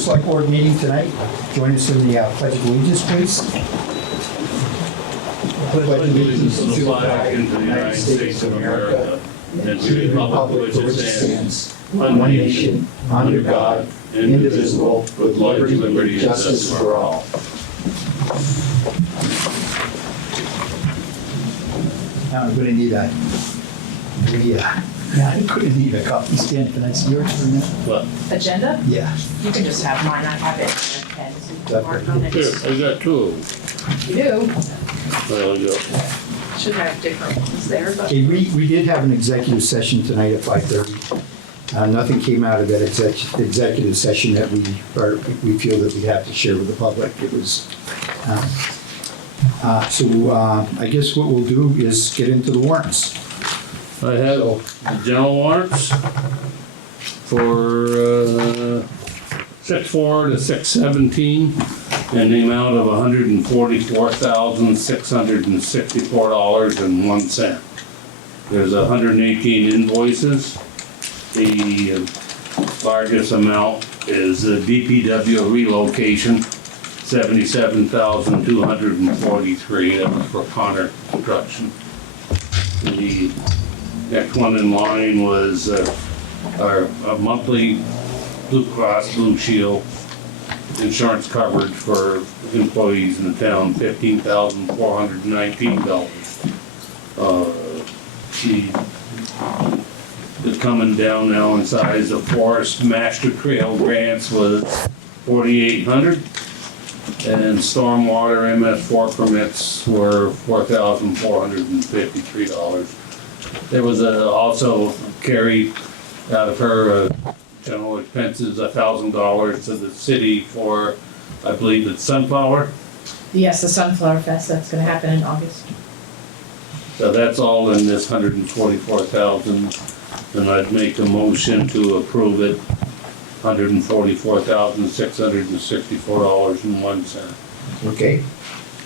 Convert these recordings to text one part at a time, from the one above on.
select board meeting tonight. Join us in the pledge of allegiance, please. Pledge allegiance to the flag of the United States of America and to the republic for which it stands, one nation, under God, indivisible, with liberty and justice for all. Now I'm gonna need I'm gonna need a copy. Stan, can I see yours for a minute? What? Agenda? Yeah. You can just have mine, I have it in a pen, so you can mark on it. Here, I got two of You do, them. There we go. should have different ones there, but Okay, we did have an executive session tonight at 5:30. Nothing came out of that executive session that we feel that we have to share with the public. It was, I guess what we'll do is get into the warrants. I have the general warrants for 6/4 to 6/17 in the amount of $144,664.01. There's 118 invoices. The largest amount is the DPW relocation, $77,243. That was for Connor Construction. The next one in line was our monthly Blue Cross Blue Shield insurance coverage for employees in the town, $15,419. It's coming down now in size. The Forest Master Trail grants was $4,800, and stormwater MS4 permits were $4,453. There was also carried out of her general expenses $1,000 to the city for, I believe it's Sunflower. yes, the Sunflower Fest, that's gonna happen in August. So that's all in this 144,000, and I'd make a motion to approve it, $144,664.01. Okay.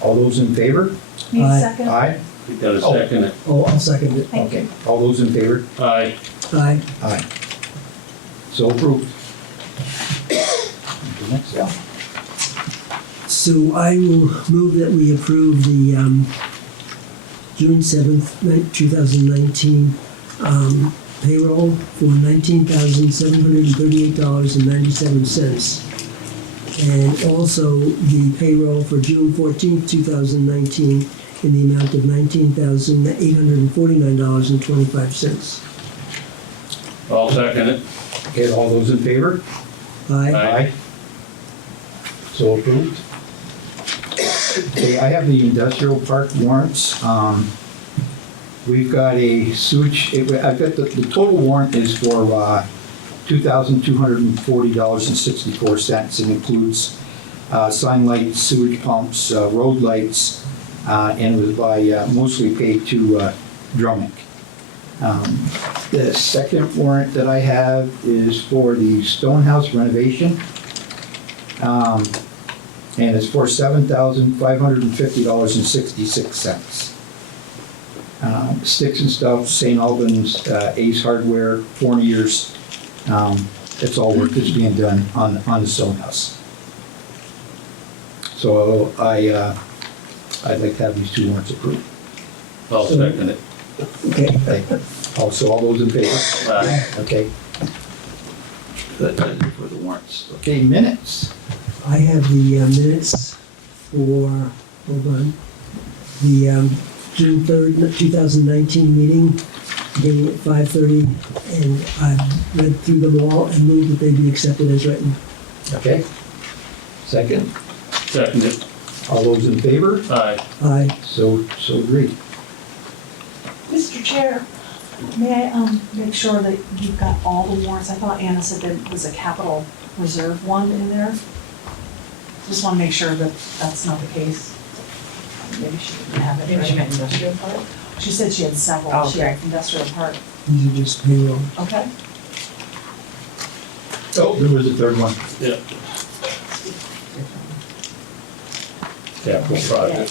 All those in favor? Need a Aye. second? Aye. You gotta second it. Oh, I'll second it. Thank you. Okay. All those in favor? Aye. Aye. Aye. So approved. Next, yeah. So I will move that we approve the June 7th, 2019 payroll for $19,738.97. And also the payroll for June 14th, 2019 in the amount of $19,849.25. I'll second it. Okay, all those in favor? Aye. Aye. So approved. Okay, I have the industrial park warrants. We've got a sewage, I've got the total warrant is for $2,240.64 and includes sign lights, sewage pumps, road lights, and it was mostly paid to Drummond. The second warrant that I have is for the Stonehouse renovation. And it's for $7,550.66. Sticks and stuff, St. Albans, Ace Hardware, Fournier's. It's all work that's being done on the Stonehouse. So I'd like to have these two warrants approved. I'll second it. Okay. Okay. Also, all those in favor? Aye. Okay. That's it for the warrants. Okay, minutes. I have the minutes for, hold on, the June 3rd, 2019 meeting, beginning at 5:30, and I've read through them all and moved that they be accepted as written. Okay. Second. Second it. All those in favor? Aye. Aye. So agreed. Mr. Chair, may I make sure that you've got all the warrants? I thought Anna said there was a capital reserve one in there. Just want to make sure that that's not the case. Maybe she didn't have it. Maybe she meant industrial park? She said she had several. Oh, She had okay. industrial park. These are just payroll. Okay. Oh, there was a third one. Yeah. Capital project.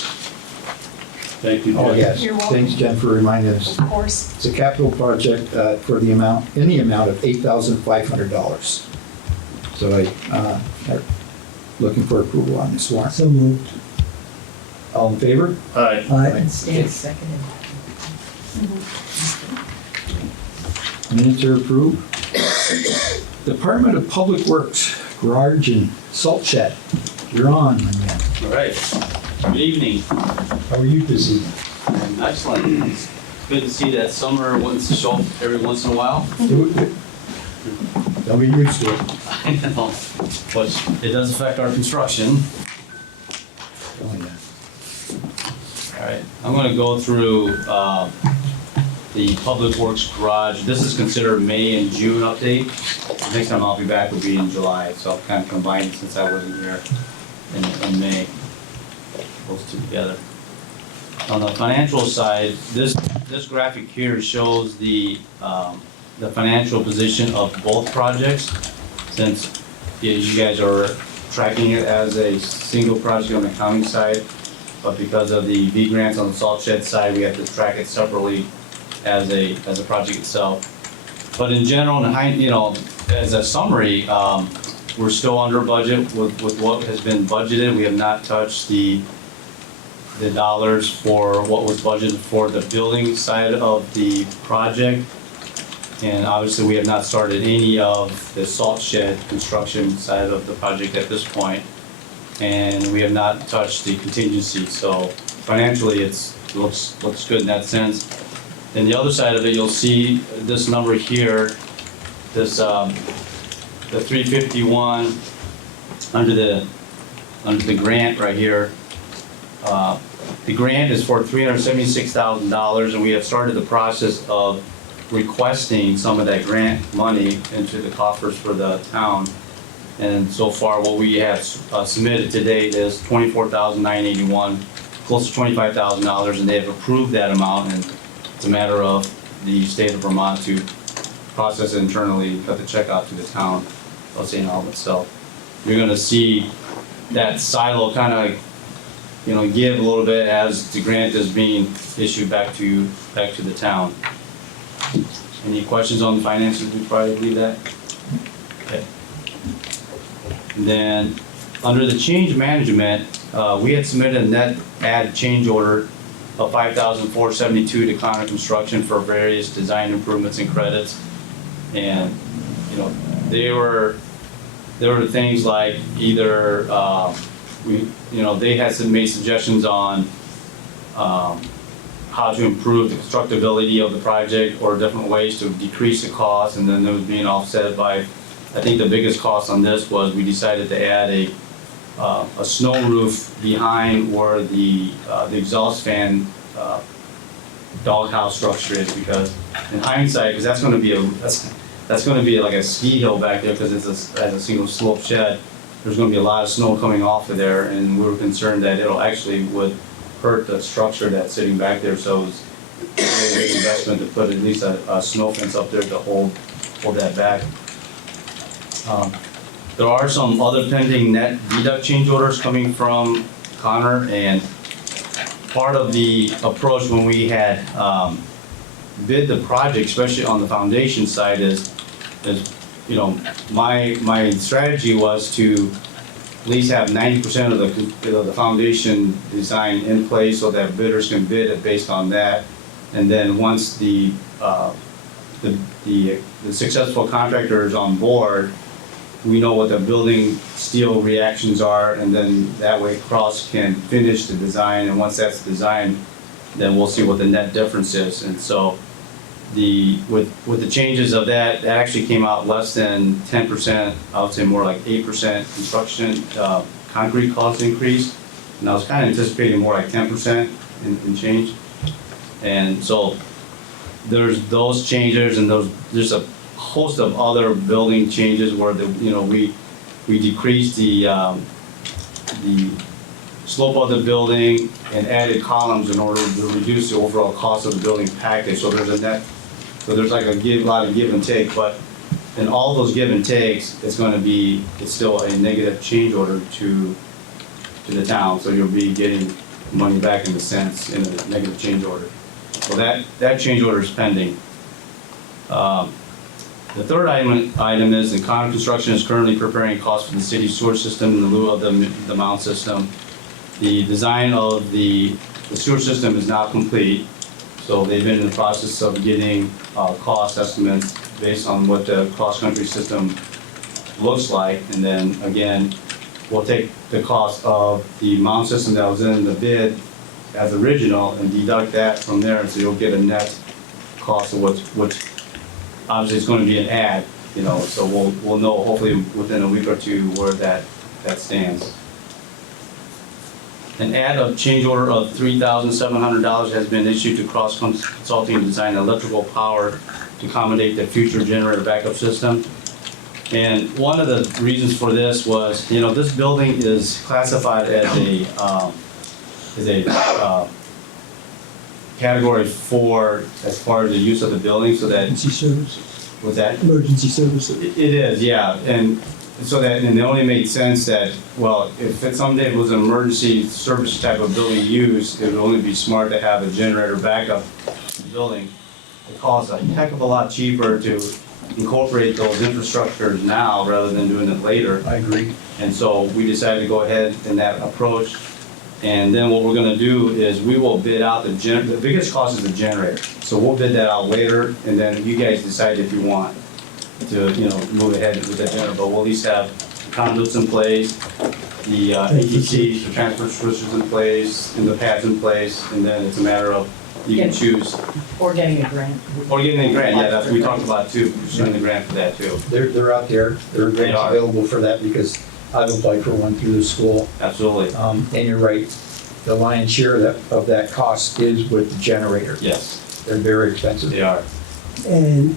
Thank you, Jen. Oh, yes. You're welcome. Thanks, Jen, for reminding us. Of course. It's a capital project for in the amount of $8,500. So So I'm looking for approval on this warrant. So moved. All in favor? Aye. Aye. Stan seconded. Minutes are approved. Department of Public Works, garage and salt shed. You're on, my man. All right. Good evening. How are you this evening? Excellent. It's good to see that summer wants to show up every once in a while. Don't be used to it. I know, but it does affect our construction. Oh, yeah. All right. I'm going to go through the Public Works garage. This is considered May and June update. Next time I'll be back will be in July, so I'll kind of combine it since I wasn't here in May. Those two together. On the financial side, this graphic here shows the financial position of both projects. Since you guys are tracking it as a single project on the accounting side, but because of the V grants on the salt shed side, we have to track it separately as a project itself. But in general, as a summary, we're still under budget with what has been budgeted. We have not touched the dollars for what was budgeted for the building side of the project. And obviously, we have not started any of the salt shed construction side of the project at this point. And we have not touched the contingency, so financially, it looks good in that sense. And the other side of it, you'll see this number here, this, the 351 under the grant right here. The grant is for $376,000, and we have started the process of requesting some of that grant money into the coffers for the town. And so far, what we have submitted to date is $24,981, close to $25,000, and they have approved that amount, and it's a matter of the state of Vermont to process it internally, cut the check out to the town of St. Albans. So you're gonna see that silo kind of, give a little bit as the grant is being issued back to the town. Any questions on the finances before I leave that? Okay. And then, under the change management, we had submitted a net add change order of $5,472 to Connor Construction for various design improvements and credits. And, they were things like either, they had made suggestions on how to improve the constructability of the project or different ways to decrease the cost, and then it was being offset by, I think the biggest cost on this was we decided to add a snow roof behind where the exhaust fan doghouse structure is, because in hindsight, because that's going to be like a ski hill back there, because it's as a single slope shed. There's going to be a lot of snow coming off of there, and we were concerned that it'll actually would hurt the structure that's sitting back there. So it's a really good investment to put at least a snow fence up there to hold that back. There are some other pending net deduct change orders coming from Connor, and part of the approach when we had bid the project, especially on the foundation side, is my strategy was to at least have 90% of the foundation design in place so that bidders can bid it based on that. And then once the successful contractor is on board, we know what the building steel reactions are, and then that way Cross can finish the design, and once that's designed, then we'll see what the net difference is. And so with the changes of that actually came out less than 10%, I would say more like 8% construction concrete cost increase. And I was kind of anticipating more like 10% in change. And so there's those changes, and there's a host of other building changes where we decreased the slope of the building and added columns in order to reduce the overall cost of the building package. So there's like a lot of give and take, but in all those give and takes, it's still a negative change order to the town. So you'll be getting money back in a sense in a negative change order. So that change order is pending. The third item is the Connor Construction is currently preparing costs for the city sewer system in lieu of the mound system. The design of the sewer system is now complete, so they've been in the process of getting cost estimates based on what the cross-country system looks like, and then again, we'll take the cost of the mound system that was in the bid as original and deduct that from there, and so you'll get a net cost of what's obviously it's going to be an ad, you know, so we'll know hopefully within a week or two where that stands. An ad of change order of $3,700 has been issued to Cross Consulting to design electrical power to accommodate the future generator backup system. And one of the reasons for this was, you know, this building is classified as a category 4 as part of the use of the building, so that, Emergency services. with that, Emergency services. it is, yeah, and so that, and it only made sense that, well, if it someday it was an emergency service type of building use, it would only be smart to have a generator backup building. It costs a heck of a lot cheaper to incorporate those infrastructures now rather than doing it later. I agree. And so we decided to go ahead in that approach. And then what we're gonna do is we will bid out the biggest cost is the generator. So we'll bid that out later, and then you guys decide if you want to, you know, move ahead with that generator. But we'll at least have conduits in place, the ATCs, the transfer switches in place, and the pads in place, and then it's a matter of, you can choose. Or getting a grant. Or getting a grant, yeah, that's, we talked about too, pursuing the grant for that too. They're out there, there are grants are. available for that because I've applied for one through the school. Absolutely, And you're right, the lion's share of that cost is with the generator. yes, They're very expensive. they are. And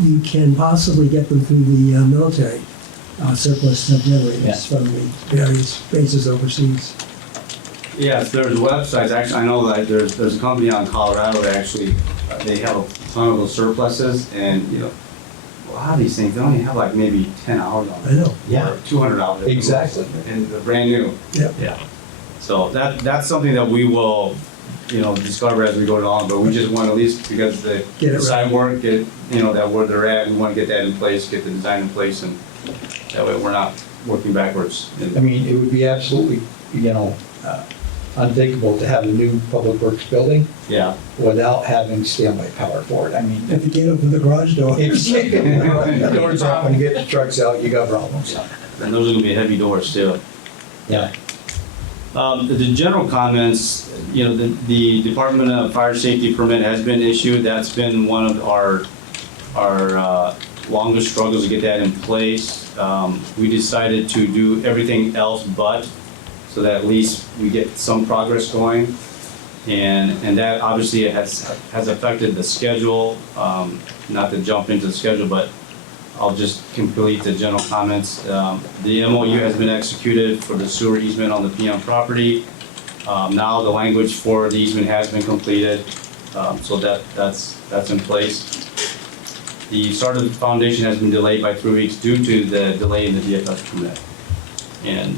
you can possibly get them through the military surplus generators Yeah. from the various bases overseas. Yes, there's websites, actually, I know that there's a company out in Colorado that actually, they have a ton of those surpluses, and, you know, a lot of these things, they only have like maybe 10 hours on I them. know. Yeah. Or 200 hours. Exactly. And they're brand new. Yep. Yeah. So that's something that we will, you know, discover as we go along, but we just want to at least, because the Get it right. site work, get, you know, that where they're at, we want to get that in place, get the design in place, and that way we're not working backwards. I mean, it would be absolutely, you know, unthinkable to have a new public works building Yeah. without having standby power for it. I mean, If you can't open the garage door. if you get the doors open, get the trucks out, you got problems. And those are gonna be heavy doors too. Yeah. The general comments, you know, the Department of Fire Safety permit has been issued. That's been one of our longest struggles to get that in place. We decided to do everything else but, so that at least we get some progress going. And that obviously has affected the schedule, not to jump into the schedule, but I'll just complete the general comments. The MOU has been executed for the sewer easement on the PM property. Now the language for the easement has been completed, so that's in place. The start of the foundation has been delayed by 3 weeks due to the delay in the DFS permit. And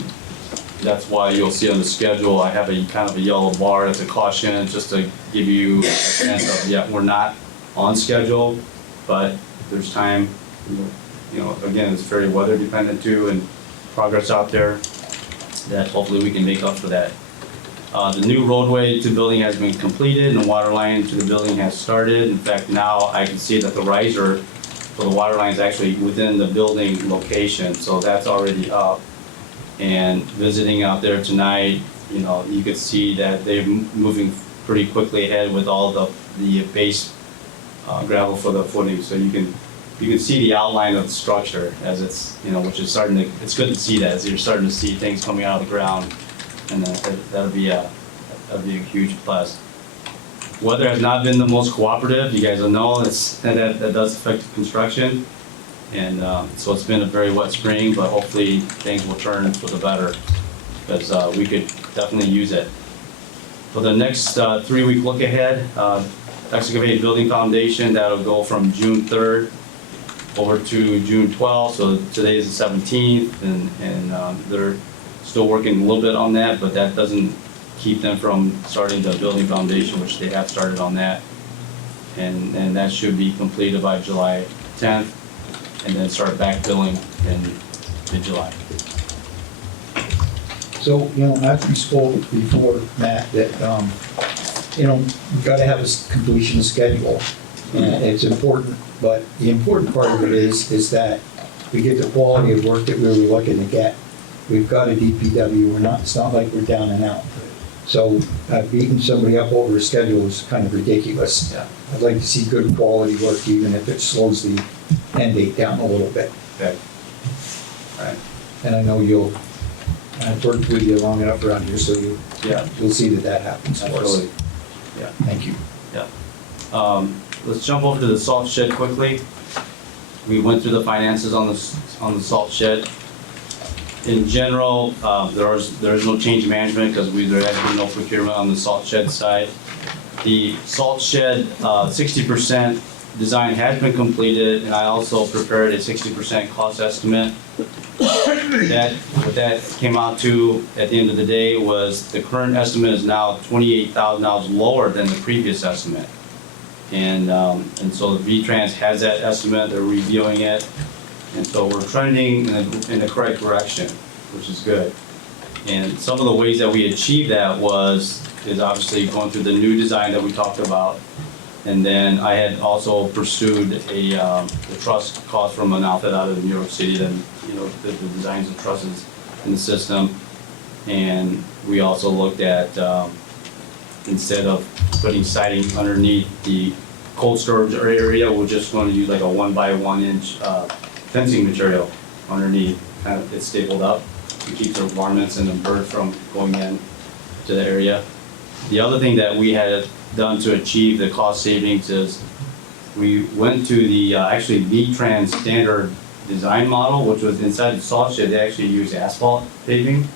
that's why you'll see on the schedule, I have a kind of a yellow bar as a caution, just to give you a sense of, yeah, we're not on schedule, but there's time. You know, again, it's very weather dependent too, and progress out there that hopefully we can make up for that. The new roadway to the building has been completed, and the water line to the building has started. In fact, now I can see that the riser for the water line is actually within the building location, so that's already up. And visiting out there tonight, you know, you could see that they're moving pretty quickly ahead with all the base gravel for the footing, so you can see the outline of the structure as it's, you know, which is starting to, it's good to see that, as you're starting to see things coming out of the ground, and that'll be a huge plus. Weather has not been the most cooperative, you guys will know, that does affect construction. And so it's been a very wet spring, but hopefully things will turn for the better, because we could definitely use it. For the next 3-week look ahead, excavated building foundation, that'll go from June 3rd over to June 12th, so today is the 17th, and they're still working a little bit on that, but that doesn't keep them from starting the building foundation, which they have started on that. And that should be completed by July 10th, and then start backfilling in mid-July. So, after we spoke before, Matt, that, we've got to have a completion schedule. And it's important, but the important part of it is that we get the quality of work that we were looking to get. We've got a DPW, it's not like we're down and out. So beating somebody up over a schedule is kind of ridiculous. Yeah. I'd like to see good quality work, even if it slows the end date down a little bit. Okay. All right. And I know I've worked with you long enough around here, so you'll see that happens for us. Absolutely. Yeah. Thank you. Let's jump over to the salt shed quickly. We went through the finances on the salt shed. In general, there is no change in management because there has been no procurement on the salt shed side. The salt shed, 60% design has been completed, and I also prepared a 60% cost estimate. What that came out to at the end of the day was the current estimate is now $28,000 lower than the previous estimate. And so the V-Trans has that estimate, they're reviewing it, and so we're trending in the correct direction, which is good. And some of the ways that we achieved that is obviously going through the new design that we talked about, and then I had also pursued the truss cost from an outfit out of New York City that the designs of trusses in the system, and we also looked at instead of putting siding underneath the cold storage area, we're just going to use like a 1x1 inch fencing material underneath. Kind of it's stapled up to keep the varmints and the bird from going in to the area. The other thing that we had done to achieve the cost savings is we went to the actually V-Trans standard design model, which was inside the salt shed. They actually use asphalt paving,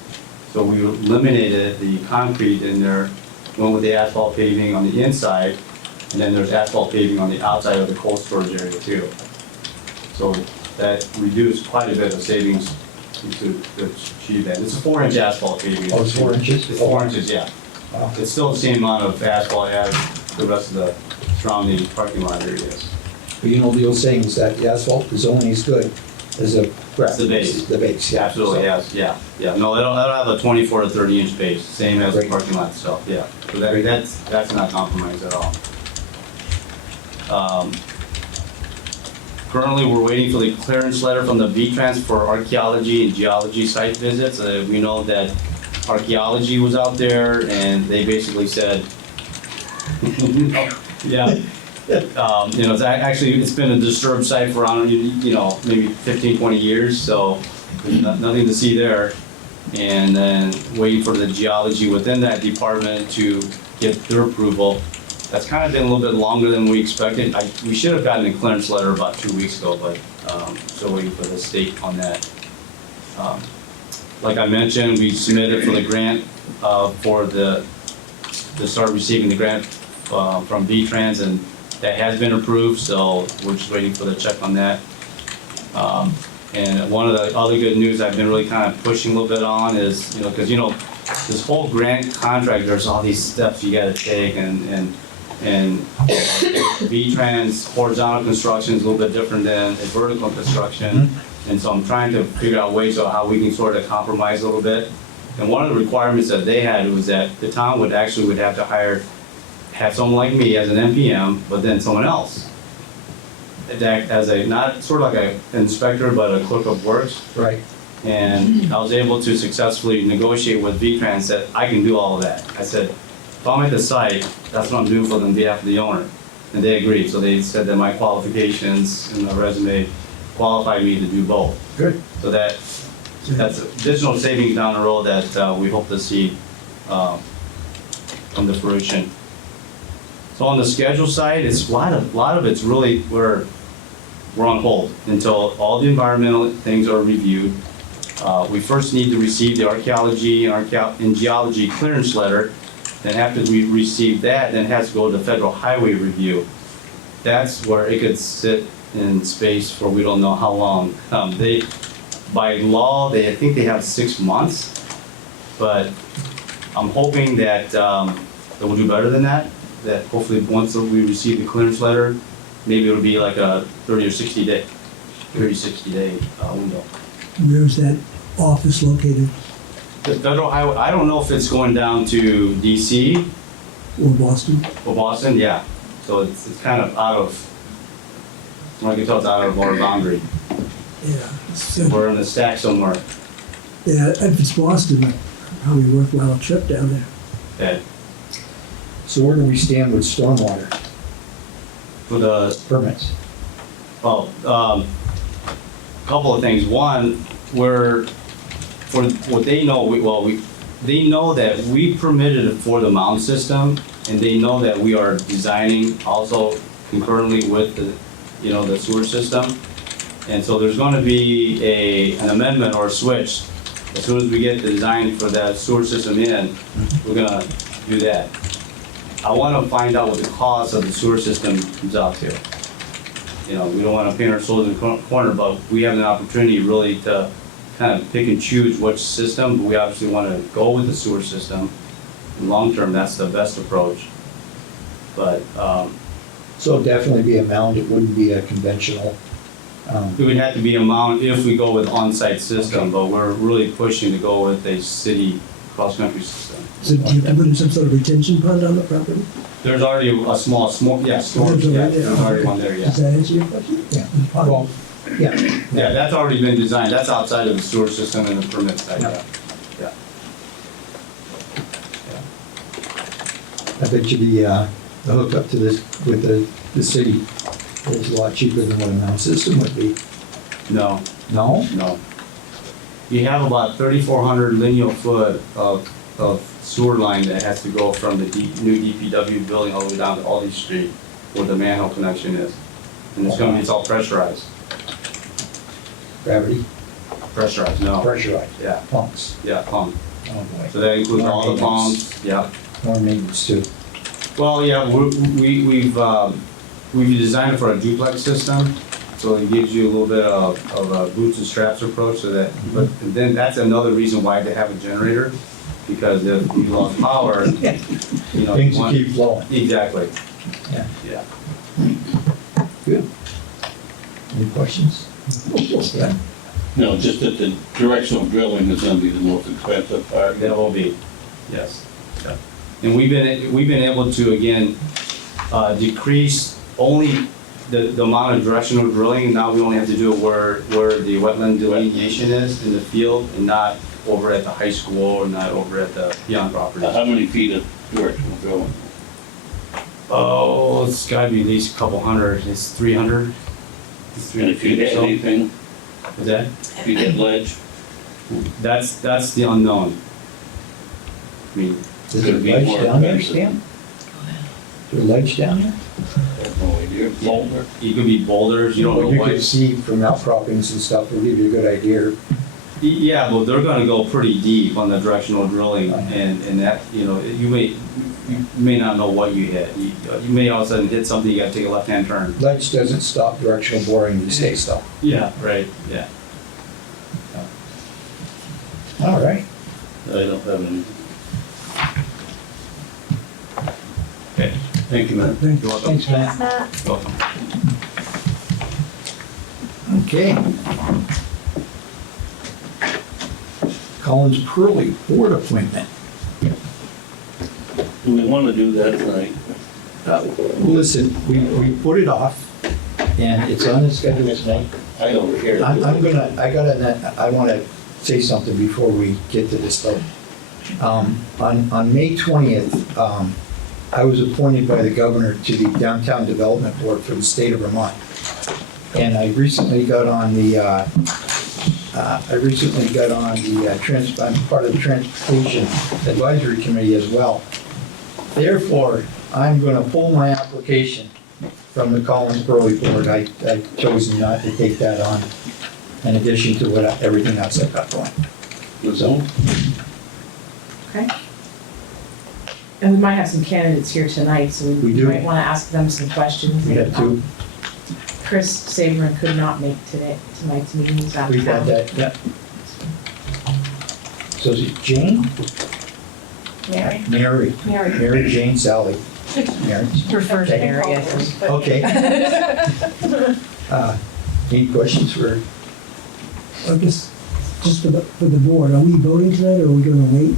so we eliminated the concrete in there. Went with the asphalt paving on the inside, and then there's asphalt paving on the outside of the cold storage area too. So that reduced quite a bit of savings to achieve that. It's a 4-inch asphalt paving. Oh, it's 4 inches? It's 4 inches, yeah. Wow. It's still the same amount of asphalt as the rest of the surrounding parking lot areas. But the old saying is that the asphalt is only as good as the It's the base. The base, yeah. Absolutely, yes, yeah. No, that'll have a 24 to 30 inch base, same as the Great. parking lot itself, yeah. So that's not compromised at all. Currently, we're waiting for the clearance letter from the V-Trans for archaeology and geology site visits. We know that archaeology was out there and they basically said, yeah. It's been a disturbed site for around, maybe 15, 20 years, so there's nothing to see there. And then waiting for the geology within that department to get their approval. That's kind of been a little bit longer than we expected. We should have gotten a clearance letter about 2 weeks ago, but still waiting for the state on that. Like I mentioned, we submitted for the grant to start receiving the grant from V-Trans, and that has been approved, so we're just waiting for the check on that. And one of the other good news I've been really kind of pushing a little bit on is, because this whole grant contract, there's all these steps you gotta take, and V-Trans horizontal construction is a little bit different than a vertical construction. And so I'm trying to figure out ways of how we can sort of compromise a little bit. And one of the requirements that they had was that the town would have to have someone like me as an NPM, but then someone else as not sort of like an inspector, but a clerk of works. Right. And I was able to successfully negotiate with V-Trans that I can do all of that. I said, if I'm at the site, that's what I'm doing for them on behalf of the owner. And they agreed, so they said that my qualifications in the resume qualified me to do both. Good. So that's additional savings down the road that we hope to see come to fruition. So on the schedule side, it's a lot of it's really we're on hold until all the environmental things are reviewed. We first need to receive the archaeology and geology clearance letter. Then after we receive that, then it has to go to federal highway review. That's where it could sit in space for we don't know how long. By law, I think they have 6 months, but I'm hoping that we'll do better than that. That hopefully once we receive the clearance letter, maybe it'll be like a 30 or 60 day window. Where's that office located, The federal highway, I don't know if it's going down to DC or Boston? or Boston, yeah. So it's kind of out of, I can tell it's out of our boundary. Yeah. So, We're in the stack somewhere. yeah, if it's Boston, probably a worthwhile trip down there. Okay. So where do we stand with stormwater For the, permits? well, couple of things. One, we're, for what they know, they know that we permitted it for the mound system, and they know that we are designing also concurrently with the, the sewer system. And so there's gonna be an amendment or a switch. As soon as we get the design for that sewer system in, we're gonna do that. I wanna find out what the cost of the sewer system comes out to. We don't wanna paint ourselves in the corner, but we have an opportunity really to kind of pick and choose which system, but we obviously wanna go with the sewer system. In long term, that's the best approach. But, So it'd definitely be a mound, it wouldn't be a conventional. it would have to be a mount if we go with on-site system, but we're really pushing to go with a city cross-country system. So do you have to put in some sort of retention pond on the property? There's already a small, storage, yeah, there's already one there, yeah. Does that answer your question? Yeah, well, yeah. Yeah, that's already been designed, that's outside of the sewer system and the permit side, yeah. I bet you the hookup to this with the city is a lot cheaper than what a mound system would be. No, No? no. You have about 3,400 lineal foot of sewer line that has to go from the new DPW building all the way down to Aldi Street where the manhole connection is. And it's all pressurized. Gravity, Pressurized, no. pressurized, Yeah, pumps. yeah, pump. Oh boy. So that includes all the More pumps, yeah. More maintenance too. Well, yeah, we've designed it for a duplex system, so it gives you a little bit of a boots and straps approach so that, but then that's another reason why they have a generator, because if you lost power, Things you will want. keep flowing. Exactly. Yeah. Yeah. Good. Any questions? Yeah. No, just that the directional drilling is gonna be the most expensive part. That will be, yes. Yeah. And we've been able to, again, decrease only the amount of directional drilling. Now we only have to do it where the wetland delineation is in the field and not over at the high school or not over at the Beyond property. How many feet of directional drilling? Oh, it's gotta be at least a couple hundred. It's 300. It's And 300 if you feet or hit so. anything, Is that? if you hit ledge, That's the unknown. I mean, Is Could there be ledge more down there, expensive. Stan? Is there ledge down there? I have no idea, boulder. it could be boulders. You don't know You what. could see from outcroppings and stuff, will give you a good idea. Yeah, but they're gonna go pretty deep on the directional drilling and that, you may not know what you hit. You may all of a sudden hit something, you gotta take a left-hand turn. Ledge doesn't stop directional boring, you stay stuck. Yeah, right, yeah. All right. I don't have any. Okay. Thank you, man. Thank you. You're welcome. Thanks, Matt. Matt. Welcome. Okay. Collins Curley, board appointment. Do we wanna do that tonight? Listen, we put it off, and it's on the schedule tonight. I don't care. I wanna say something before we get to this though. On May 20th, I was appointed by the governor to the Downtown Development Board for the state of Vermont. And I recently got on the, I'm part of the Transportation Advisory Committee as well. Therefore, I'm gonna pull my application from the Collins Burley Board. I've chosen not to take that on, in addition to everything else I've got going. So, Okay. And we might have some candidates here tonight, so We we do. might want to ask them some questions. we have two, Chris Saberin could not make tonight's meeting, he's out we of got town. that, yep. So is it Jane? Mary? Mary Mary. Jane Sally. Mary? Prefers area. Okay. Any questions for, I guess, just for the board, are we voting tonight, or are we gonna wait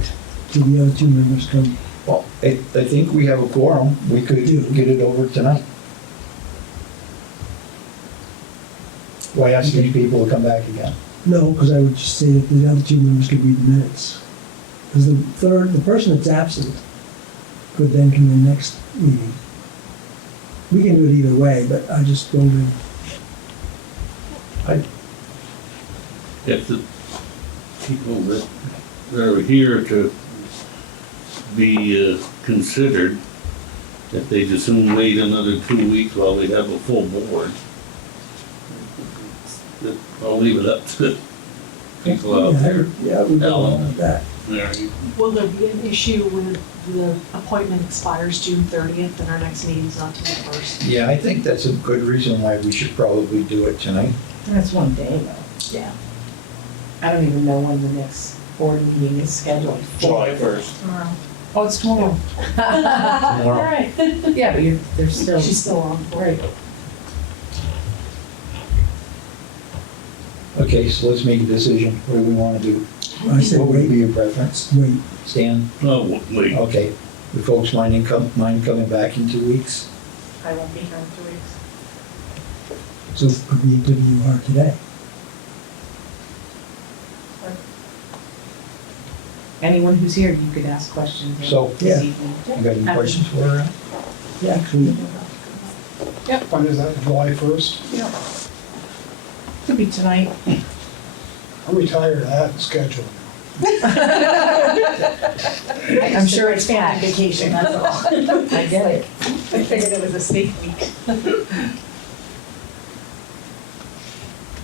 till the other two members come? well, I think we have a quorum. We could get it over tonight. Why ask these people to come back again? No, because I would just say that the other two members could read the minutes. Because the person that's absent could then come in next meeting. We can do it either way, but I just wondering, If the people that are here to be considered, if they just soon wait another 2 weeks while we have a full board, I'll leave it up to people out there. yeah, we go along with that. Mary. Will there be an issue when the appointment expires June 30th and our next meeting's not till the 1st? Yeah, I think that's a good reason why we should probably do it tonight. That's one day though. Yeah. I don't even know when the next board meeting is scheduled. July 1st. Tomorrow. Oh, it's tomorrow. Tomorrow. Alright, yeah, but they're still. She's still on board. Right. Okay, so let's make a decision. What do we want to do? I said What would wait, be your preference? wait. Stan? Oh, wait. Okay. The folks mind coming back in 2 weeks? I won't be here in 2 weeks. So could we interview her today? Anyone who's here, you could ask questions So, this yeah. evening. You got any questions for her? Yeah, actually, When is that, July 1st? Could be tonight. I'm retired, I have a schedule. I'm sure it's family packed. vacation, that's all. I get it. I figured it was a safe week.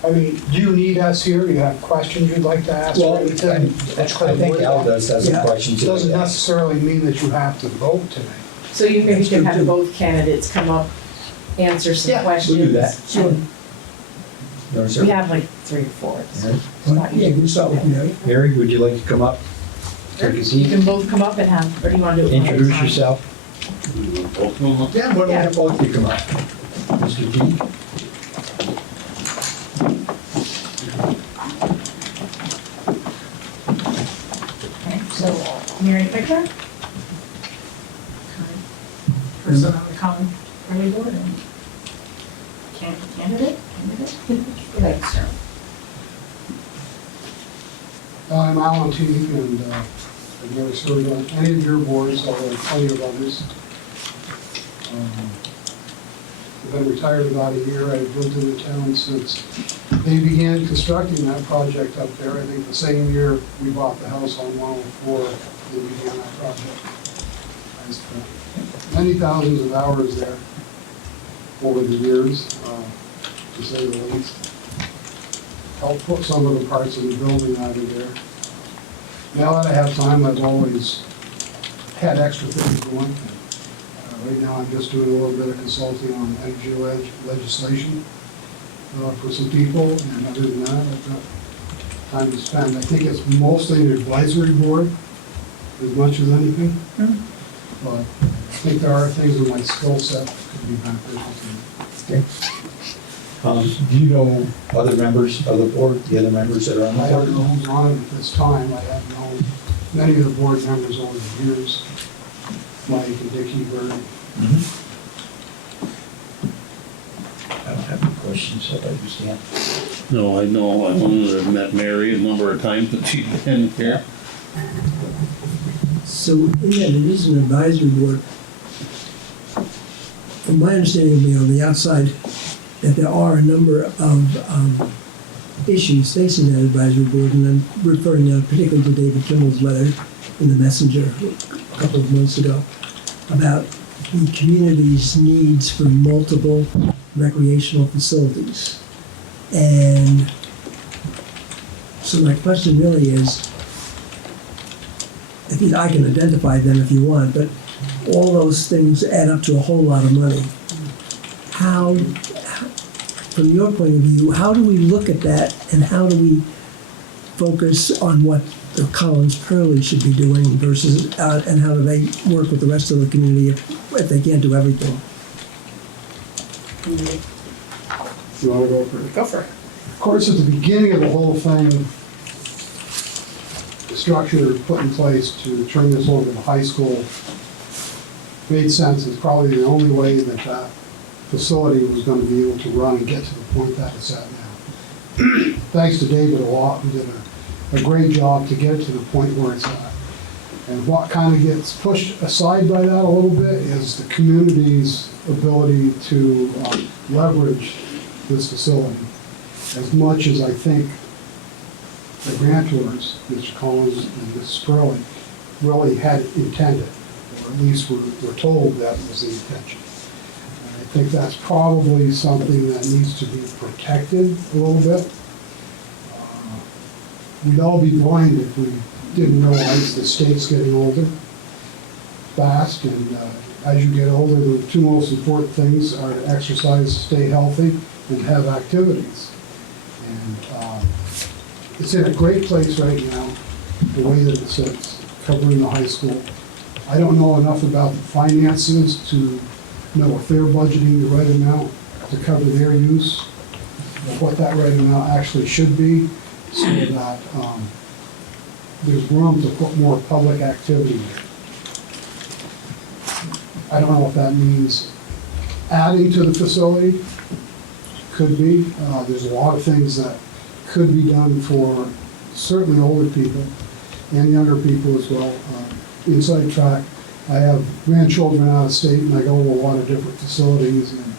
I mean, do you need us here? Do you have questions you'd like to ask? or Well, anything? I think Al does have some Yeah. questions. It doesn't necessarily mean that you have to vote tonight. So you maybe That's can true, have too. both candidates come up, answer some Yeah, we'll questions. do that. Sure. No, sir. We have like 3 or 4. It's Mary? not yeah, usually- we start with Mary. Mary, would you like to come up? Take a You seat. can both come up and have, or do you want to do it one at a Introduce time? yourself. Yeah, why don't we have both of you come up? Mr. G? Okay, so Mary Pickler. Person on the common early board and candidate? Right, sir. I'm Alan T. and I've never served on any of your boards, although plenty of others. I've been retired about a year. I've lived in the town since they began constructing that project up there. I think the same year we bought the house on 104, they began that project. I spent many thousands of hours there over the years, to say the least. Helped put some of the parts of the building out of there. Now that I have time, I've always had extra things going. Right now, I'm just doing a little bit of consulting on energy legislation for some people, and other than that, I've got time to spend. I think it's mostly an advisory board, as much as anything. But I think there are things in my skill set that could be beneficial to me. Okay. Do you know other members of the board, the other members that are on I the don't know board? who's on it at this time. I have known many of the board members over the years, Mike and Dicky Bird. Mhm. I don't have any questions, so I understand. No, I know, I've met Mary a number of times that she's been here. So, in that, it is an advisory board. From my understanding of being on the outside, that there are a number of issues facing that advisory board, and I'm referring now particularly to David Kimball's letter in the Messenger a couple of months ago about the community's needs for multiple recreational facilities. And so my question really is, I think I can identify them if you want, but all those things add up to a whole lot of money. How, from your point of view, how do we look at that and how do we focus on what the Collins Pearly should be doing versus, and how do they work with the rest of the community if they can't do everything? You wanna go for it? Go for it. Of course, at the beginning of the whole thing, the structure put in place to turn this over to the high school made sense. It's probably the only way that that facility was gonna be able to run and get to the point that it's at now. Thanks to David a lot, who did a great job to get it to the point where it's at. And what kind of gets pushed aside by that a little bit is the community's ability to leverage this facility. As much as I think the grantors, Mr. Collins and Mrs. Sperling, really had intended, or at least were told that was the intention. And I think that's probably something that needs to be protected a little bit. We'd all be blind if we didn't realize the state's getting older fast, and as you get older, the two most important things are to exercise, stay healthy, and have activities. And it's in a great place right now, the way that it sits, covering the high school. I don't know enough about the finances to know if they're budgeting the right amount to cover their use, or what that right amount actually should be, so that there's room to put more public activity there. I don't know if that means adding to the facility, could be. There's a lot of things that could be done for certainly older people and younger people as well. Inside track, I have grandchildren out of state and I go to a lot of different facilities, and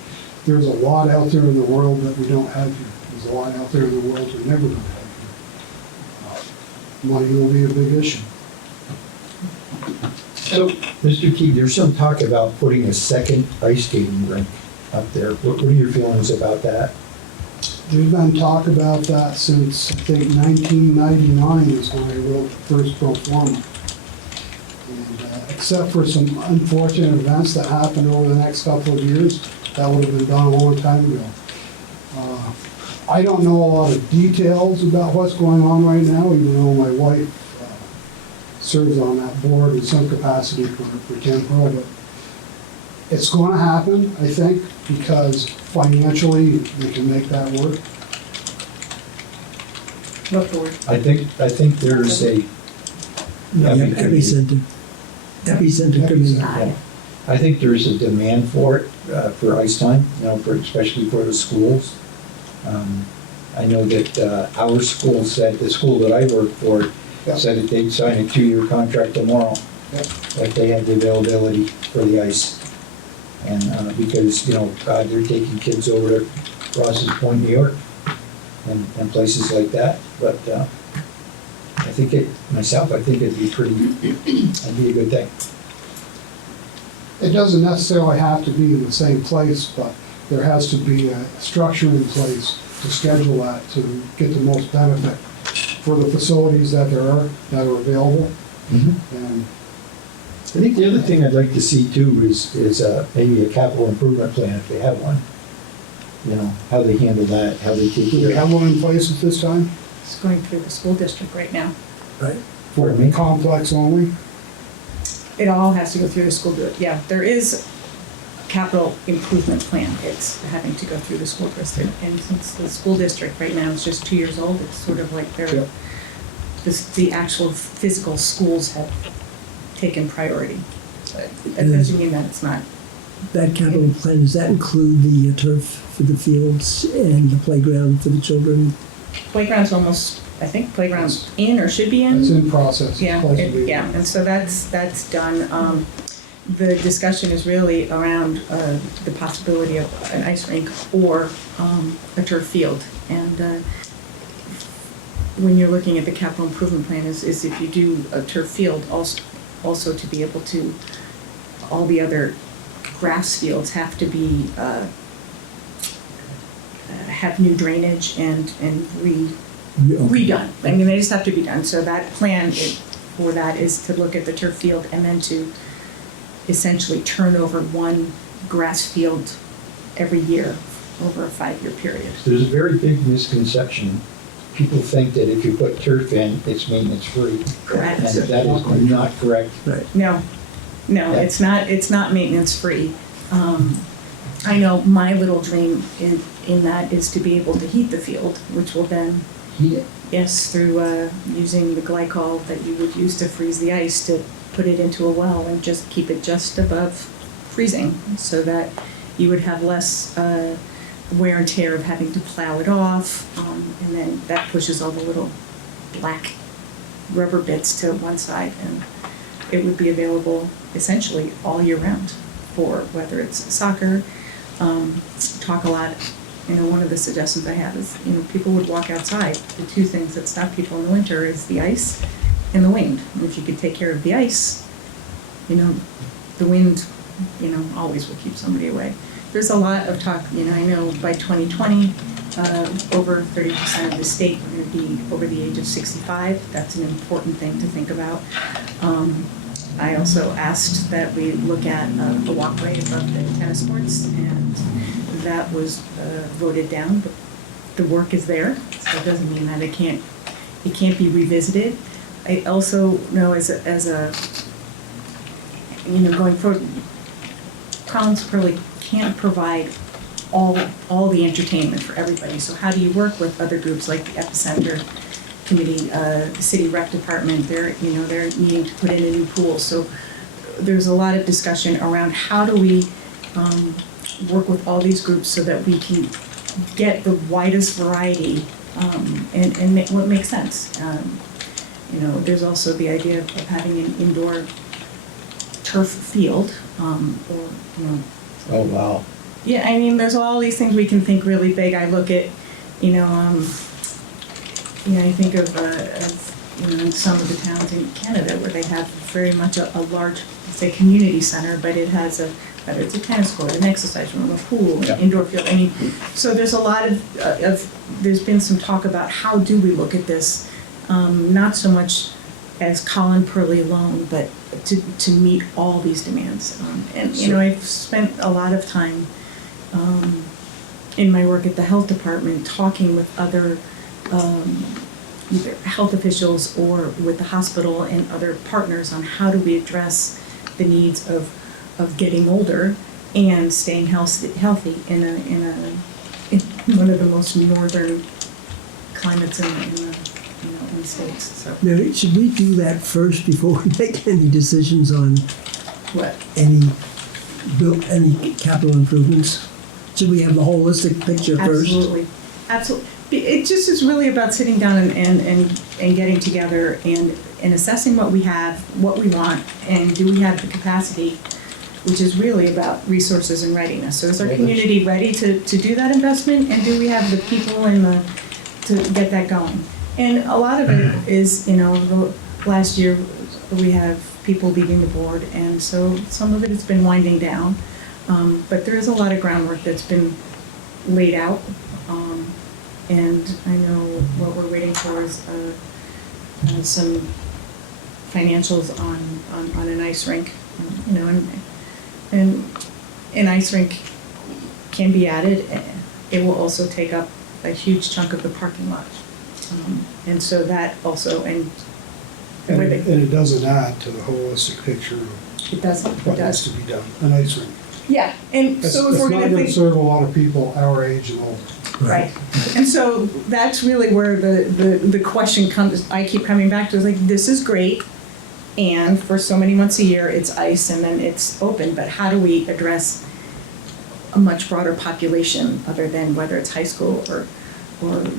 there's a lot out there in the world that we don't have here. There's a lot out there in the world we're never going to have here. Money will be a big issue. So, Mr. Key, there's some talk about putting a second ice skating rink up there. What are your feelings about that? There's been talk about that since, I think, 1999 is when I wrote the first pro forma. And except for some unfortunate events that happened over the next couple of years, that would have been done a long time ago. I don't know a lot of details about what's going on right now, even though my wife serves on that board in some capacity for Ken Pearl, but it's going to happen, I think, because financially they can make that work. Look forward. I think there's a. Epicenter committee. Yeah. I think there's a demand for it, for ice time, especially for the schools. I know that our school said, the school that I work for, Yeah. said that they'd sign a 2-year contract tomorrow. Yeah. If they had the availability for the ice. And because, they're taking kids over to Ross's Point, New York, and places like that. But I think it'd be that'd be a good thing. It doesn't necessarily have to be in the same place, but there has to be a structure in place to schedule that to get the most benefit for the facilities that are available. And I think the other thing I'd like to see too is maybe a capital improvement plan if they have one. How they handle that, how they take do we care of have one in place at this time? It's going through the school district right now. Right. For the complex only? It all has to go through the school district. Yeah, there is a capital improvement plan. It's having to go through the school district. And since the school district right now is just 2 years old, it's sort of like Yep. the actual physical schools have taken priority. But that doesn't mean that it's not. That capital plan, does that include the turf for the fields and the playground for the children? Playground's almost, I think playground's in or should be in. It's in process. It's Yeah, supposed to be. yeah, and so that's done. The discussion is really around the possibility of an ice rink or a turf field. And when you're looking at the capital improvement plan is if you do a turf field, also to be able to, all the other grass fields have to be, have new drainage and redone. I mean, they just have to be done. So that plan for that is to look at the turf field and then to essentially turn over one grass field every year over a 5-year period. There's a very big misconception people think that if you put turf in, it's maintenance-free. Correct. And that is not correct. No, it's not maintenance-free. I know my little dream in that is to be able to heat the field, which will then, Heat it. yes, through using the glycol that you would use to freeze the ice, to put it into a well and just keep it just above freezing, so that you would have less wear and tear of having to plow it off, and then that pushes all the little black rubber bits to one side, and it would be available essentially all year round for whether it's soccer. Talk a lot, one of the suggestions I have is, people would walk outside. The two things that stop people in the winter is the ice and the wind. And if you could take care of the ice, the wind, always will keep somebody away. There's a lot of talk, I know by 2020, over 30% of the state are going to be over the age of 65. That's an important thing to think about. I also asked that we look at a walkway above the tennis courts, and that was voted down, but the work is there, so it doesn't mean that it can't be revisited. I also know as a going forward, Collins probably can't provide all the entertainment for everybody. So how do you work with other groups like the Epicenter Committee, the City Rec Department? They're needing to put in a new pool. So there's a lot of discussion around how do we work with all these groups so that we can get the widest variety and make what makes sense. There's also the idea of having an indoor turf field, Oh, wow. yeah, there's all these things we can think really big. I look at, I think of some of the towns in Canada where they have very much a large, say, community center, but it has whether it's a tennis court, an exercise room, a pool, Yeah. an indoor field. So there's a lot of there's been some talk about how do we look at this, not so much as Colin Purley alone, but to meet all these demands. I've spent a lot of time in my work at the health department talking with other either health officials or with the hospital and other partners on how do we address the needs of getting older and staying healthy in one of the most northern climates in the States. So Mary, should we do that first before we make any decisions on what? any capital improvements? Should we have the holistic picture first? Absolutely. It just is really about sitting down and getting together and assessing what we have, what we want, and do we have the capacity, which is really about resources and readiness. So is our community ready to do that investment, and do we have the people to get that going? And a lot of it is, last year we have people leaving the board, and so some of it has been winding down. But there is a lot of groundwork that's been laid out. And I know what we're waiting for is some financials on an ice rink. And an ice rink can be added. It will also take up a huge chunk of the parking lot. And so that also, And it doesn't add to the holistic picture of it does. what has to be done, an ice rink. Yeah, and It's so if we're not gonna gonna think. serve a lot of people our age and older. Right, and so that's really where the question comes, I keep coming back to, is like, this is great, and for so many months a year, it's ice and then it's open, but how do we address a much broader population other than whether it's high school or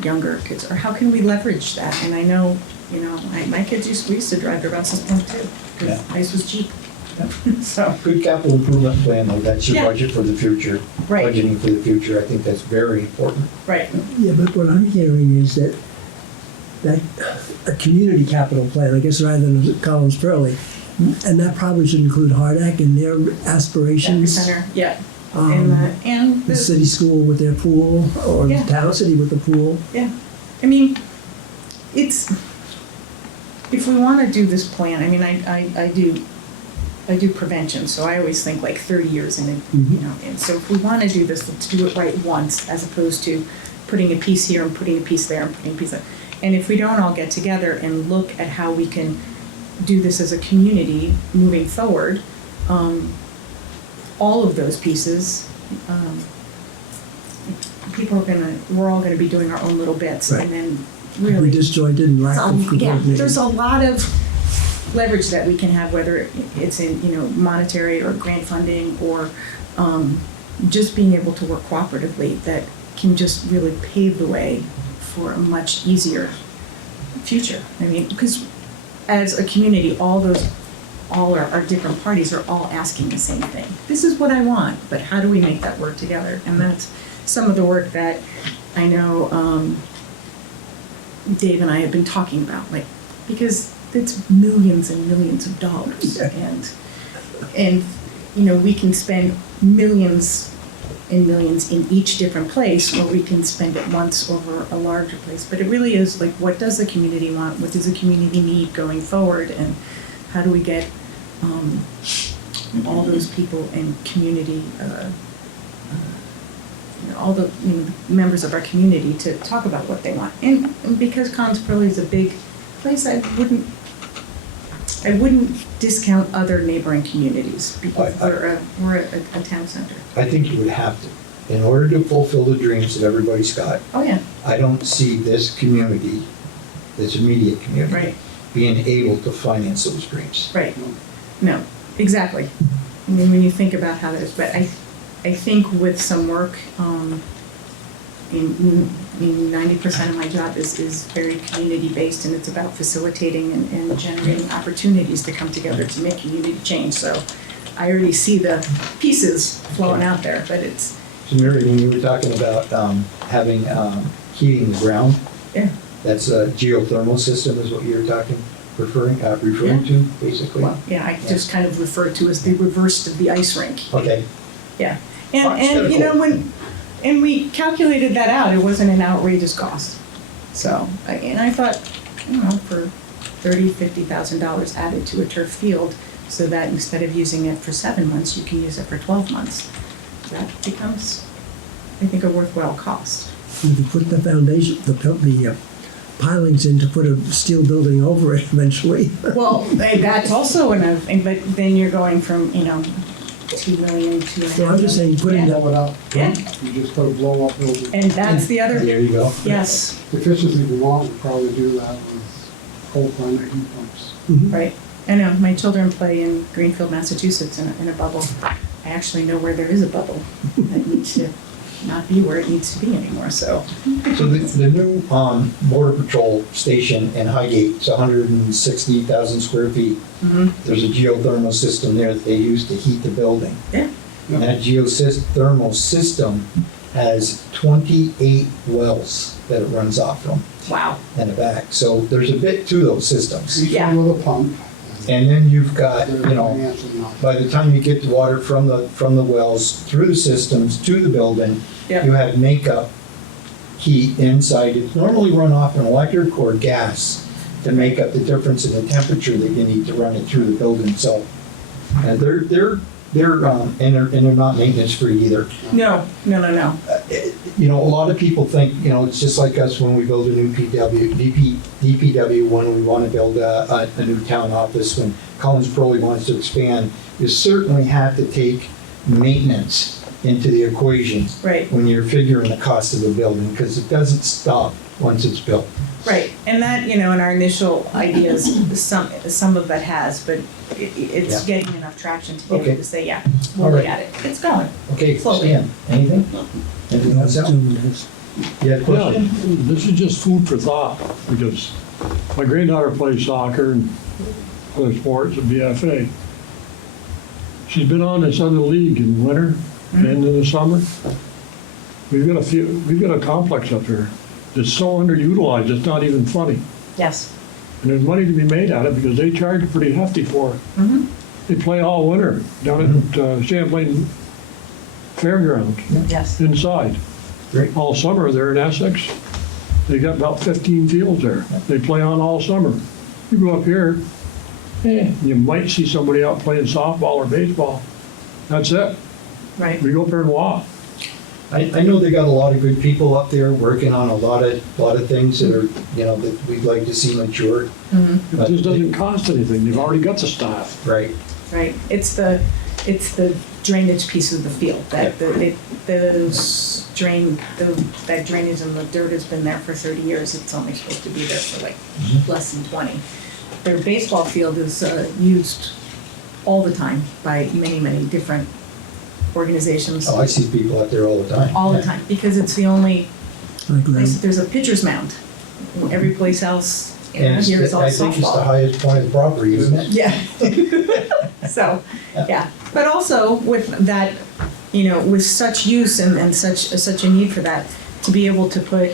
younger kids, or how can we leverage that? And I know, my kids we used to drive to Rouse's Point too, because Yeah. ice was cheap. So, Good capital improvement plan, though, that's your Yeah. budget for the future. Right. Budgeting for the future, I think that's very important. right, Yeah, but what I'm hearing is that a community capital plan, I guess, rather than Collins Purley, and that probably should include Hardak and their aspirations. Epicenter, yeah, um, and The city school with their pool, or Yeah. the town city with the pool. Yeah, it's, if we want to do this plan, I do prevention, so I always think like 30 years in it, and so if we want to do this, let's do it right once, as opposed to putting a piece here and putting a piece there and putting a piece there. And if we don't all get together and look at how we can do this as a community moving forward, all of those pieces, we're all gonna be doing our own little bits, Right. and then We're really. disjointed and lack of Yeah, coordination. there's a lot of leverage that we can have, whether it's in, monetary or grant funding or just being able to work cooperatively, that can just really pave the way for a much easier future. I mean, because as a community, all our different parties are all asking the same thing. This is what I want, but how do we make that work together? And that's some of the work that I know Dave and I have been talking about, like, because it's millions and millions of dollars, and we can spend millions and millions in each different place, or we can spend it once over a larger place. But it really is like, what does the community want? What does the community need going forward? And how do we get all those people and community, all the members of our community to talk about what they want? And because Collins Pearlie is a big place, I wouldn't discount other neighboring communities, because we're a town center. I think you would have to, in order to fulfill the dreams that everybody's got. Oh, yeah, I don't see this community, this immediate community, right, being able to finance those dreams. right. No, exactly. I mean, when you think about how that is, but I think with some work, 90% of my job is very community-based, and it's about facilitating and generating opportunities to come together to make community change. So I already see the pieces flowing out there, but it's, So Mary, when you were talking about having heating the ground, yeah, that's a geothermal system is what you were referring to, basically? well, yeah, I just kind of refer to as the reverse of the ice rink. Okay, Yeah, That's and kinda cool. when we calculated that out, it wasn't an outrageous cost. So, I thought, for $50,000 added to a turf field, so that instead of using it for 7 months, you can use it for 12 months. That becomes, I think, a worthwhile cost. If you put the foundation, the pilings in to put a steel building over it eventually. Well, that's also another thing, but then you're going from, $2 million, $2.5 So I'm just saying, put in Yeah. that. Blow it up. Yeah. You just put a blow-up building. And that's the other, there you go. yes, Efficiency Vermont would probably do that with coal climate heat pumps. right. I know, my children play in Greenfield, Massachusetts in a bubble. I actually know where there is a bubble that needs to not be where it needs to be anymore, so. So the new Border Patrol station in Highgate, it's 160,000 square feet. Mhm. There's a geothermal system there that they use to heat the building. Yeah. And that geothermal system has 28 wells that it runs off from Wow. in the back. So there's a bit to those systems. Each Yeah. one with a pump. And then you've got, They're financially not. by the time you get the water from the wells through the systems to the building, Yeah. you have makeup heat inside. It's normally run off an electric or gas to make up the difference in the temperature that you need to run it through the building. So they're not maintenance free either. No. A lot of people think, it's just like us when we build a new DPW, when we want to build a new town office, when Collins Pearlie wants to expand, you certainly have to take maintenance into the equation Right, when you're figuring the cost of the building, because it doesn't stop once it's built. right. And that, in our initial ideas, some of that has, but it's Yeah. getting enough traction to be Okay. able to say, yeah, we'll All look right. at it. It's going. Okay, Slowly. Stan, anything? Anything else, Al? You had a question? Yeah, this is just food for thought, because my granddaughter plays soccer and other sports at BFA. She's been on this other league in the winter and in the summer. We've got a complex up here that's so underutilized, it's not even funny. Yes. And there's money to be made out of it because they charge pretty hefty for it. Mm-hmm. They play all winter down at Champlain Fairgrounds Yes. inside. Great. All summer, they're in Essex. They got about 15 fields there. They play on all summer. You go up here, you might see somebody out playing softball or baseball. That's it. Right. We go up there and walk. I know they got a lot of good people up there working on a lot of things that are, that we'd like to see mature. Mhm. It just doesn't cost anything, they've already got the staff. Right. Right, it's the drainage piece of the field, that that drainage and the dirt has been there for 30 years, it's only supposed to be there for like less than 20. Their baseball field is used all the time by many, many different organizations, Oh, I see people out there all the time. all the time, because it's the only Like, place, there's a pitcher's mound. Every place else And here is all I think it's the softball. highest point of the property, isn't it? Yeah. So, yeah, but also with that, with such use and such a need for that, to be able to put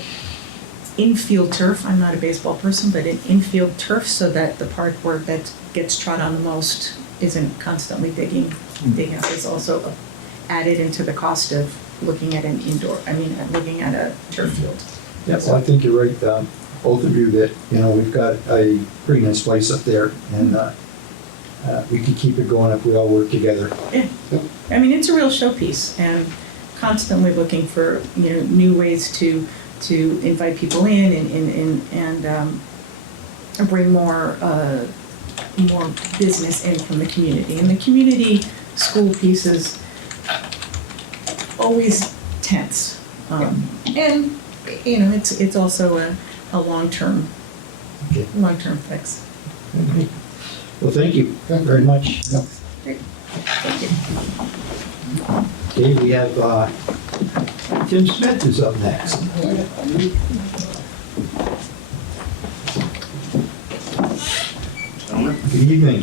infield turf, I'm not a baseball person, but an infield turf so that the part where that gets trod on the most isn't constantly digging up is also added into the cost of looking at looking at a turf field. Yeah, well, I think you're right, both of you, that, we've got a pretty nice place up there, and we can keep it going if we all work together. Yeah, it's a real showpiece, and constantly looking for, new ways to invite people in and bring more business in from the community. And the community school piece is always tense. And, it's also a long-term Okay. fix. Well, thank you very much. Great. Thank you. Okay, we have, Tim Smith is up next. Good evening.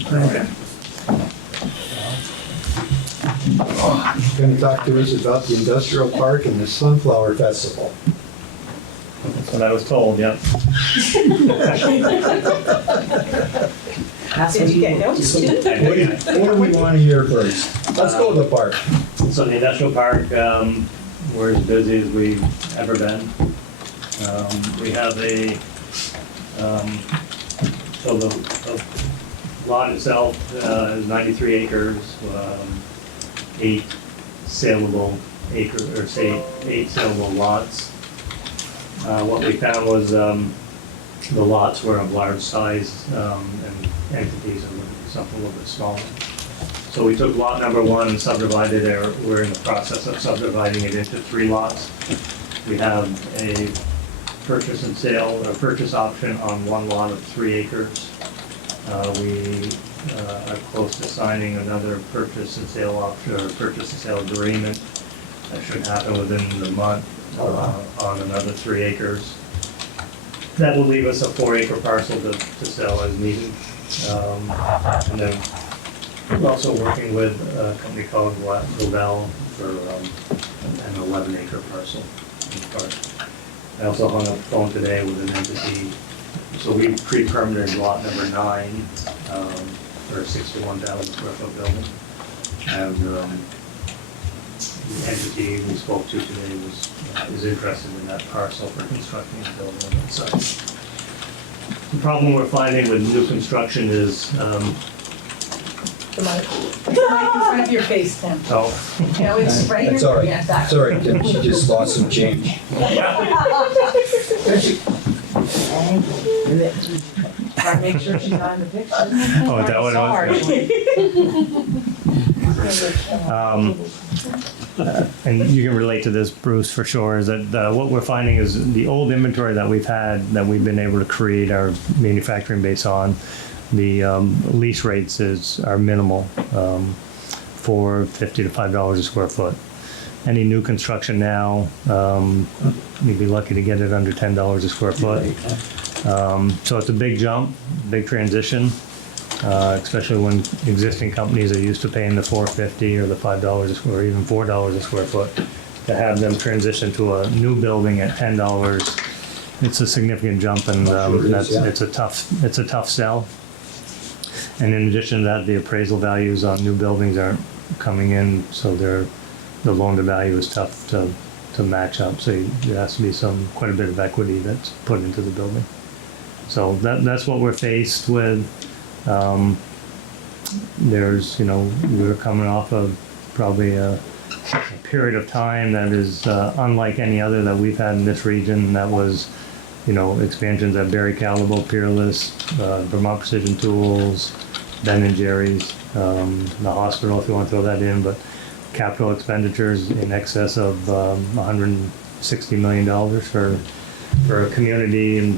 Going to talk to us about the industrial park and the Sunflower Festival. That's what I was told, yep. Did you get notes too? What do we want to hear first? Let's go to the park. So the industrial park, we're as busy as we've ever been. We have so the lot itself is 93 acres, 8 saleable acres, or say 8 saleable lots. What we found was the lots were of large size and entities are looking for something a little bit smaller. So we took lot number 1 and subdivided it. We're in the process of subdividing it into 3 lots. We have a purchase and sale, or purchase option on 1 lot of 3 acres. We are close to signing another purchase and sale option, or purchase and sale agreement. That should happen within the month on another 3 acres. That will leave us a 4-acre parcel to sell as needed. And then we're also working with a company called Global for an 11-acre parcel. I also hung up the phone today with an entity. So we pre-permitted lot number 9 for a 61,000 square foot building. And the entity we spoke to today is interested in that parcel for constructing a building on that site. The problem we're finding with new construction is, The mic in front of your face, Tim. It's right here. That's all right. Yeah, back. It's all right, Tim, she just lost some change. Try to make sure she's on the picture. Oh, is that what it was? And you can relate to this, Bruce, for sure, is that what we're finding is the old inventory that we've had, that we've been able to create our manufacturing base on, the lease rates are minimal, for $50 to $5 a square foot. Any new construction now, you'd be lucky to get it under $10 a square foot. So it's a big jump, big transition, especially when existing companies are used to paying the $4.50 or the $5 or even $4 a square foot. To have them transition to a new building at $10, it's a significant jump, and it's a tough sell. And in addition to that, the appraisal values on new buildings aren't coming in, so the loan to value is tough to match up. So there has to be quite a bit of equity that's put into the building. So that's what we're faced with. We're coming off of probably a a period of time that is unlike any other that we've had in this region. That was, expansions at Barry Callebaut, Peerless, Vermont Precision Tools, Ben and Jerry's, the hospital, if you want to throw that in, but capital expenditures in excess of $160 million for a community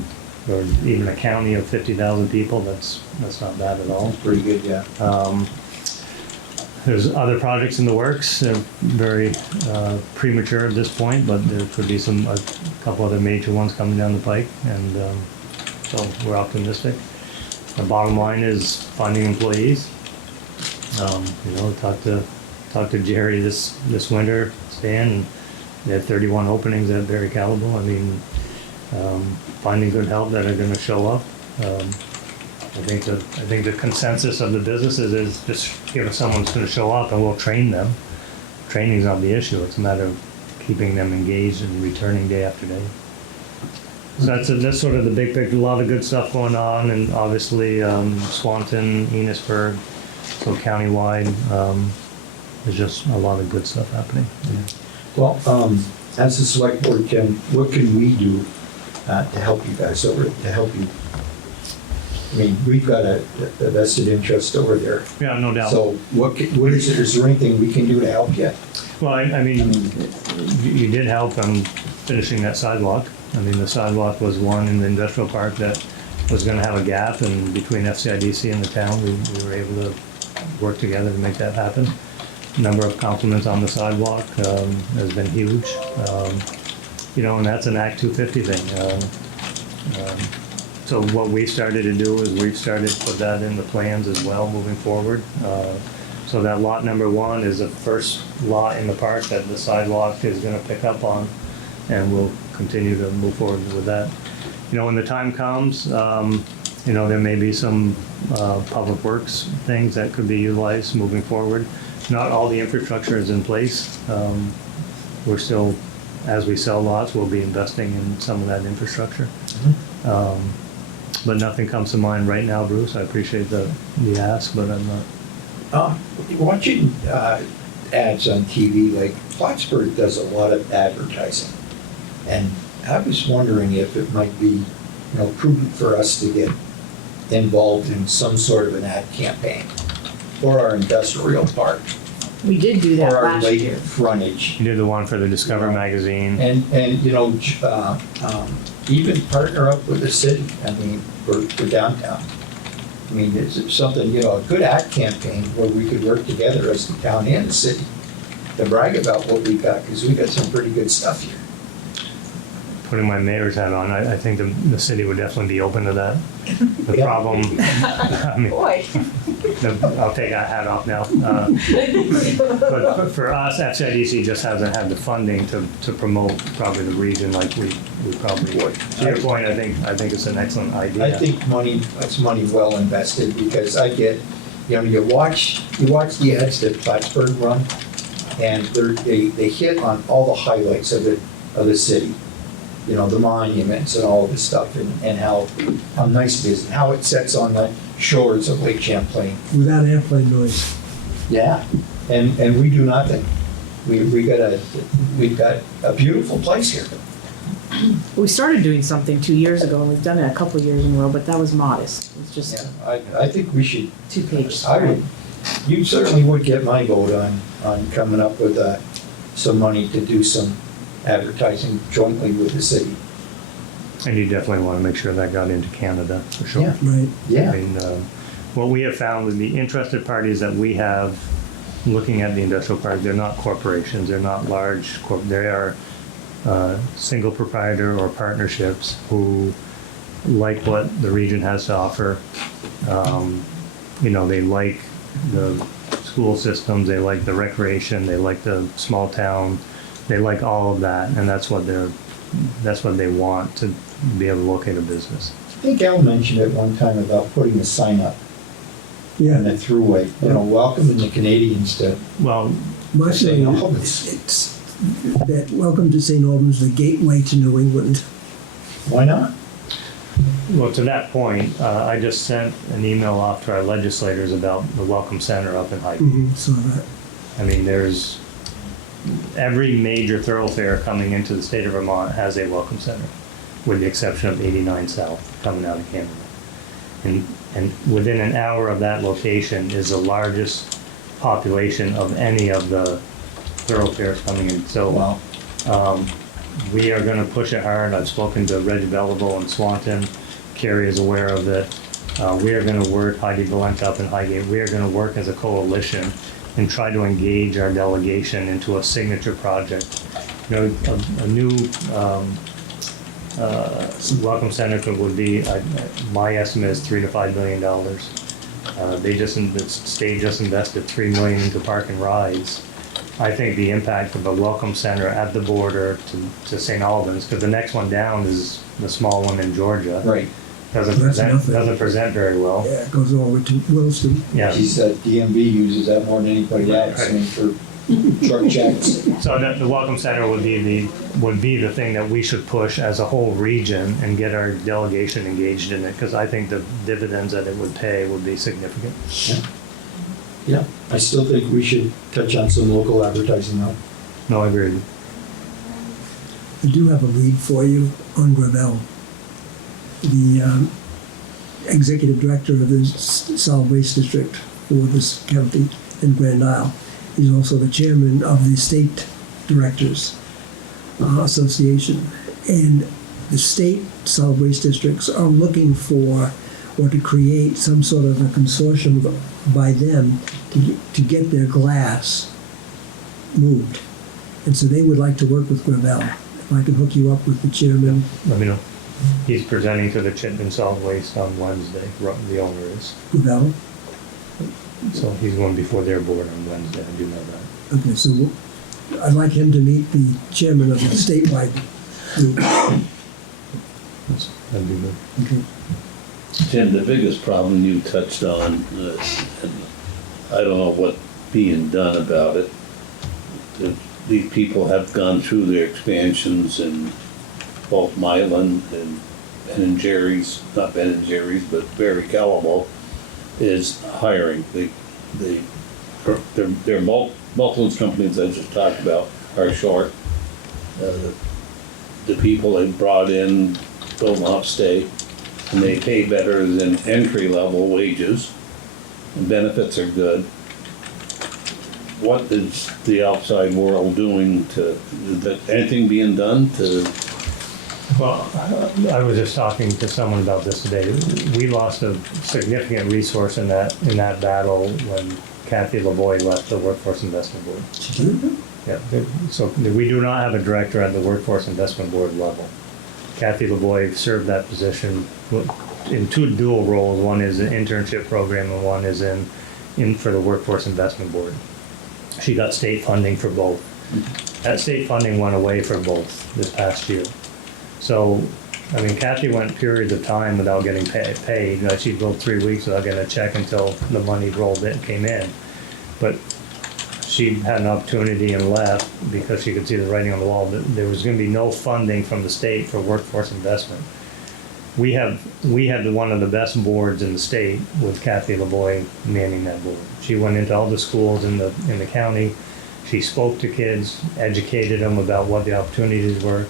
or even a county of 50,000 people. That's not bad at all. Pretty good, yeah. There's other projects in the works. They're very premature at this point, but there could be a couple other major ones coming down the pike, and so we're optimistic. The bottom line is finding employees. Talked to Jerry this winter, Stan, and they had 31 openings at Barry Callebaut. I mean, finding good help that are going to show up. I think the consensus of the businesses is just give us someone who's going to show up and we'll train them. Training's not the issue. It's a matter of keeping them engaged and returning day after day. So that's sort of the big picture. A lot of good stuff going on, and obviously Swanton, Enosburg, so countywide, there's just a lot of good stuff happening. Well, as the select board, what can we do to help you guys to help you? I mean, we've got a vested interest over there. Yeah, no doubt. So what is it? Is there anything we can do to help you? Well, I mean, you did help on finishing that sidewalk. I mean, the sidewalk was one in the industrial park that was going to have a gap, and between FCIDC and the town, we were able to work together to make that happen. Number of compliments on the sidewalk has been huge. And that's an Act 250 thing. So what we started to do is we've started to put that in the plans as well moving forward. So that lot number 1 is the first lot in the park that the sidewalk is going to pick up on, and we'll continue to move forward with that. When the time comes, there may be some public works things that could be utilized moving forward. Not all the infrastructure is in place. We're still, as we sell lots, we'll be investing in some of that infrastructure. But nothing comes to mind right now, Bruce. I appreciate the ask, but I'm not. Watching ads on TV, like Plattsburgh does a lot of advertising, and I was wondering if it might be, prudent for us to get involved in some sort of an ad campaign for our industrial park, We did do that for our last lake year. frontage. You did the one for the Discover magazine. And even partner up with the city, I mean, for downtown. I mean, it's something, a good ad campaign where we could work together as the town and the city to brag about what we got, because we got some pretty good stuff here. Putting my mayor's hat on, I think the city would definitely be open to that. The Yeah. problem, I mean, Boy. I'll take that hat off now. But for us, FCIDC just hasn't had the funding to promote probably the region like we probably would. To your point, I think it's an excellent idea. I think that's money well invested, because I get, you watch the ads that Plattsburgh run, and they hit on all the highlights of the city. The monuments and all this stuff, and how nice it is, and how it sets on the shores of Lake Champlain. Without airplane noise. Yeah, and we do nothing. We've got a beautiful place here. We started doing something 2 years ago, and we've done it a couple of years in a row, but that was modest. It's just Yeah, I think we should. 2 pages. You certainly would get my vote on coming up with some money to do some advertising jointly with the city. And you definitely want to make sure that got into Canada, for sure. Yeah. Right. Yeah. I mean, what we have found with the interested parties that we have looking at the industrial park, they're not corporations, they're not large, they are single proprietor or partnerships who like what the region has to offer. They like the school systems, they like the recreation, they like the small town, they like all of that, and that's what they want to be able to locate a business. I think Al mentioned at one time about putting a sign up in Yeah. the thruway, welcoming the Canadians to My St. feeling Albans. it's that welcome to St. Albans, the gateway to New England. Why not? Well, to that point, I just sent an email off to our legislators about the Welcome Center up in Hyden. So that, I mean, there's every major thoroughfare coming into the state of Vermont has a welcome center, with the exception of 89 South coming out of Canada. And within an hour of that location is the largest population of any of the thoroughfares coming in. So we are going to push it hard. I've spoken to Reggie Belleville and Swanton. Carrie is aware of it. We are going to work, Heidi Valente up in Highgate, we are going to work as a coalition and try to engage our delegation into a signature project. You know, a new welcome center would be, my estimate is $3 to $5 million. The state just invested $3 million into park and rides. I think the impact of a welcome center at the border to St. Albans, because the next one down is the small one in Georgia. Right. That's nothing. Doesn't present very well. Yeah, it goes over to Williston. Yeah. He said DMV uses that more than anybody else, I mean, for truck checks. So the welcome center would be the thing that we should push as a whole region and get our delegation engaged in it, because I think the dividends that it would pay would be significant. Yeah, I still think we should touch on some local advertising though. No, I agree. I do have a lead for you on Gravel. The executive director of the solid waste district for this county in Grand Isle. He's also the chairman of the state directors association. And the state solid waste districts are looking for or to create some sort of a consortium by them to get their glass moved. And so they would like to work with Gravel. If I can hook you up with the chairman. Let me know. He's presenting to the Chittenden Solid Waste on Wednesday, the owner is. Gravel? So he's going before their board on Wednesday, I do know that. Okay, so I'd like him to meet the chairman of the statewide group. That'd be good. Okay. Tim, the biggest problem you touched on, and I don't know what's being done about it. These people have gone through their expansions in both Milan and Ben and Jerry's, not Ben and Jerry's, but Barry Calamo is hiring. They're both those companies I just talked about are short. The people they brought in will not stay, and they pay better than entry-level wages, and benefits are good. What is the outside world doing is anything being done to? Well, I was just talking to someone about this today. We lost a significant resource in that battle when Kathy Lavoie left the Workforce Investment Board. Yeah, so we do not have a director at the Workforce Investment Board level. Kathy Lavoie served that position in two dual roles. One is an internship program and one is in for the Workforce Investment Board. She got state funding for both. That state funding went away for both this past year. So, I mean, Kathy went periods of time without getting paid. You know, she'd go 3 weeks without getting a check until the money came in. But she had an opportunity and left because she could see the writing on the wall. But there was going to be no funding from the state for workforce investment. We had one of the best boards in the state with Kathy Lavoie manning that board. She went into all the schools in the county. She spoke to kids, educated them about what the opportunities were.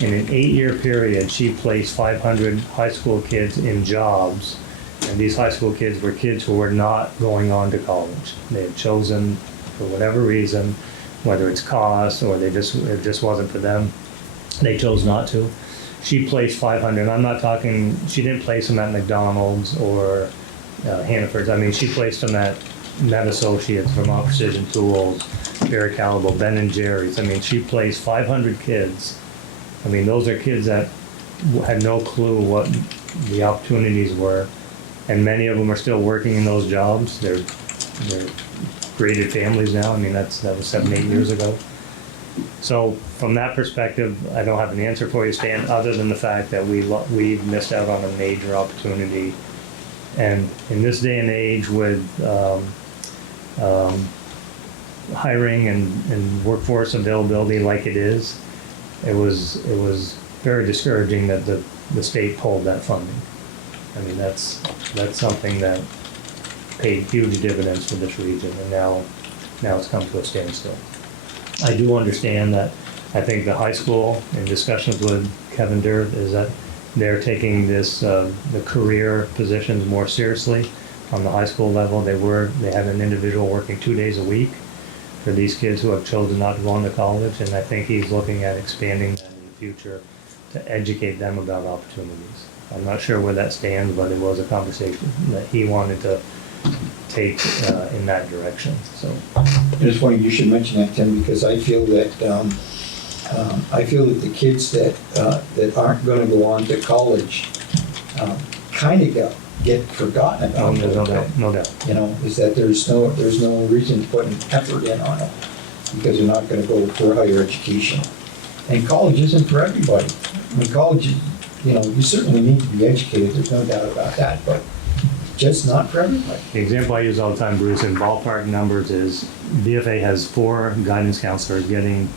In an 8-year period, she placed 500 high school kids in jobs, and these high school kids were kids who were not going on to college. They had chosen, for whatever reason, whether it's cost or it just wasn't for them, they chose not to. She placed 500. I'm not talking, she didn't place them at McDonald's or Hannaford's. I mean, she placed them at Met Associates, Vermont Precision Tools, Barry Calamo, Ben and Jerry's. I mean, she placed 500 kids. I mean, those are kids that had no clue what the opportunities were, and many of them are still working in those jobs. They're created families now. I mean, that was 7, 8 years ago. So from that perspective, I don't have an answer for you, Stan, other than the fact that we missed out on a major opportunity. And in this day and age with hiring and workforce availability like it is, it was very discouraging that the state pulled that funding. I mean, that's something that paid huge dividends for this region, and now it's come to a standstill. I do understand that, I think the high school, in discussions with Kevin Durr, is that they're taking this, the career positions more seriously on the high school level. They had an individual working 2 days a week for these kids who have chosen not to go on to college, and I think he's looking at expanding that in the future to educate them about opportunities. I'm not sure where that stands, but it was a conversation that he wanted to take in that direction, so. It's funny you should mention that, Tim, because I feel that, the kids that aren't gonna go on to college, kinda get forgotten about. No doubt. You know, is that there's no reason to put an effort in on it, because they're not gonna go for higher education. And college isn't for everybody. I mean, college, you know, you certainly need to be educated, there's no doubt about that, but just not for everybody. The example I use all the time, Bruce, in ballpark numbers is BFA has 4 guidance counselors getting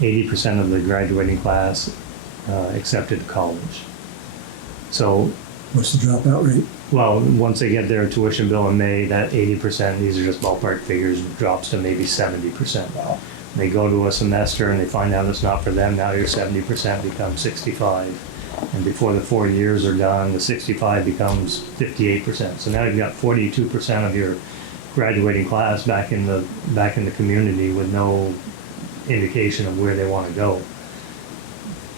80% of the graduating class accepted to college. So, What's the dropout rate? well, once they get their tuition bill in May, that 80%, these are just ballpark figures, drops to maybe 70%. Wow. They go to a semester and they find out it's not for them, now your 70% becomes 65. And before the 4 years are done, the 65 becomes 58%. So now you've got 42% of your graduating class back in the community with no indication of where they want to go.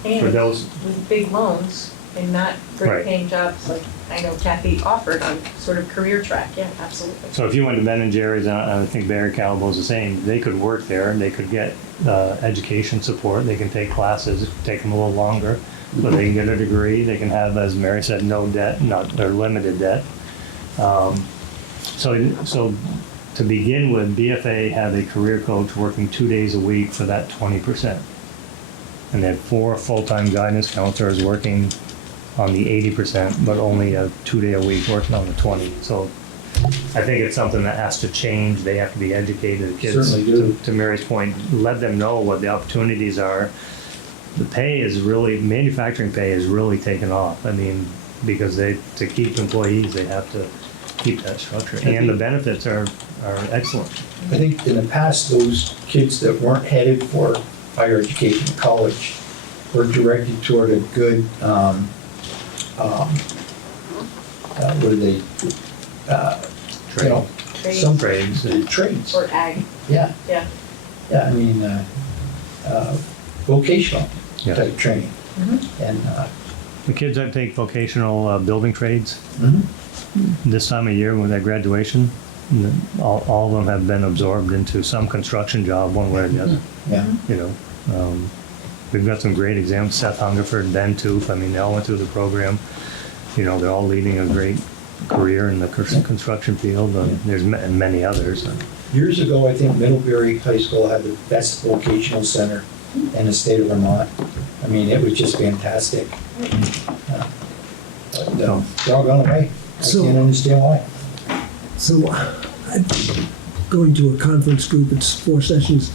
For And those, with big loans and not Right. great paying jobs like I know Kathy offered on sort of career track, yeah, absolutely. so if you went to Ben and Jerry's, and I think Barry Calable's the same, they could work there, they could get education support, they can take classes, it could take them a little longer, but they can get a degree, they can have, as Mary said, no debt, or limited debt. So to begin with, BFA had a career coach working 2 days a week for that 20%. And they had 4 full-time guidance counselors working on the 80%, but only a 2 day a week working on the 20. So I think it's something that has to change. They have to be educated. The kids, Certainly do. to Mary's point, let them know what the opportunities are. The pay is really, manufacturing pay is really taken off. I mean, because to keep employees, they have to keep that structure. And the benefits are excellent. I think in the past, those kids that weren't headed for higher education, college, were directed toward a good, what are they? You know, Trades some Trades. trades, or ag, yeah. yeah. Yeah, I mean, vocational Yeah. type training. And, The kids that take vocational building trades, mhm. this time of year with their graduation, all of them have been absorbed into some construction job one way or the other, Yeah, you know. We've got some great examples, Seth Hungerford, Ben Toof, I mean, they all went through the program. You know, they're all leading a great career in the construction field, there's many others. years ago, I think Middlebury High School had the best vocational center in the state of Vermont. I mean, it was just fantastic. But they're all gone away. I So- can't understand why. So, I'm going to a conference group, it's 4 sessions,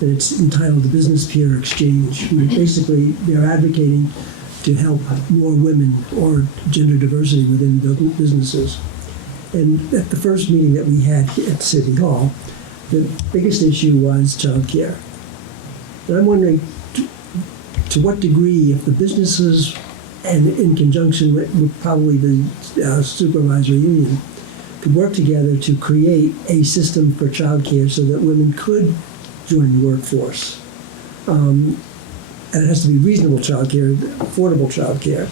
and it's entitled the Business Peer Exchange. And basically, they're advocating to help more women or gender diversity within businesses. And at the first meeting that we had here at City Hall, the biggest issue was childcare. And I'm wondering, to what degree, if the businesses, and in conjunction with probably the supervisory union, could work together to create a system for childcare so that women could join the workforce. And it has to be reasonable childcare, affordable childcare.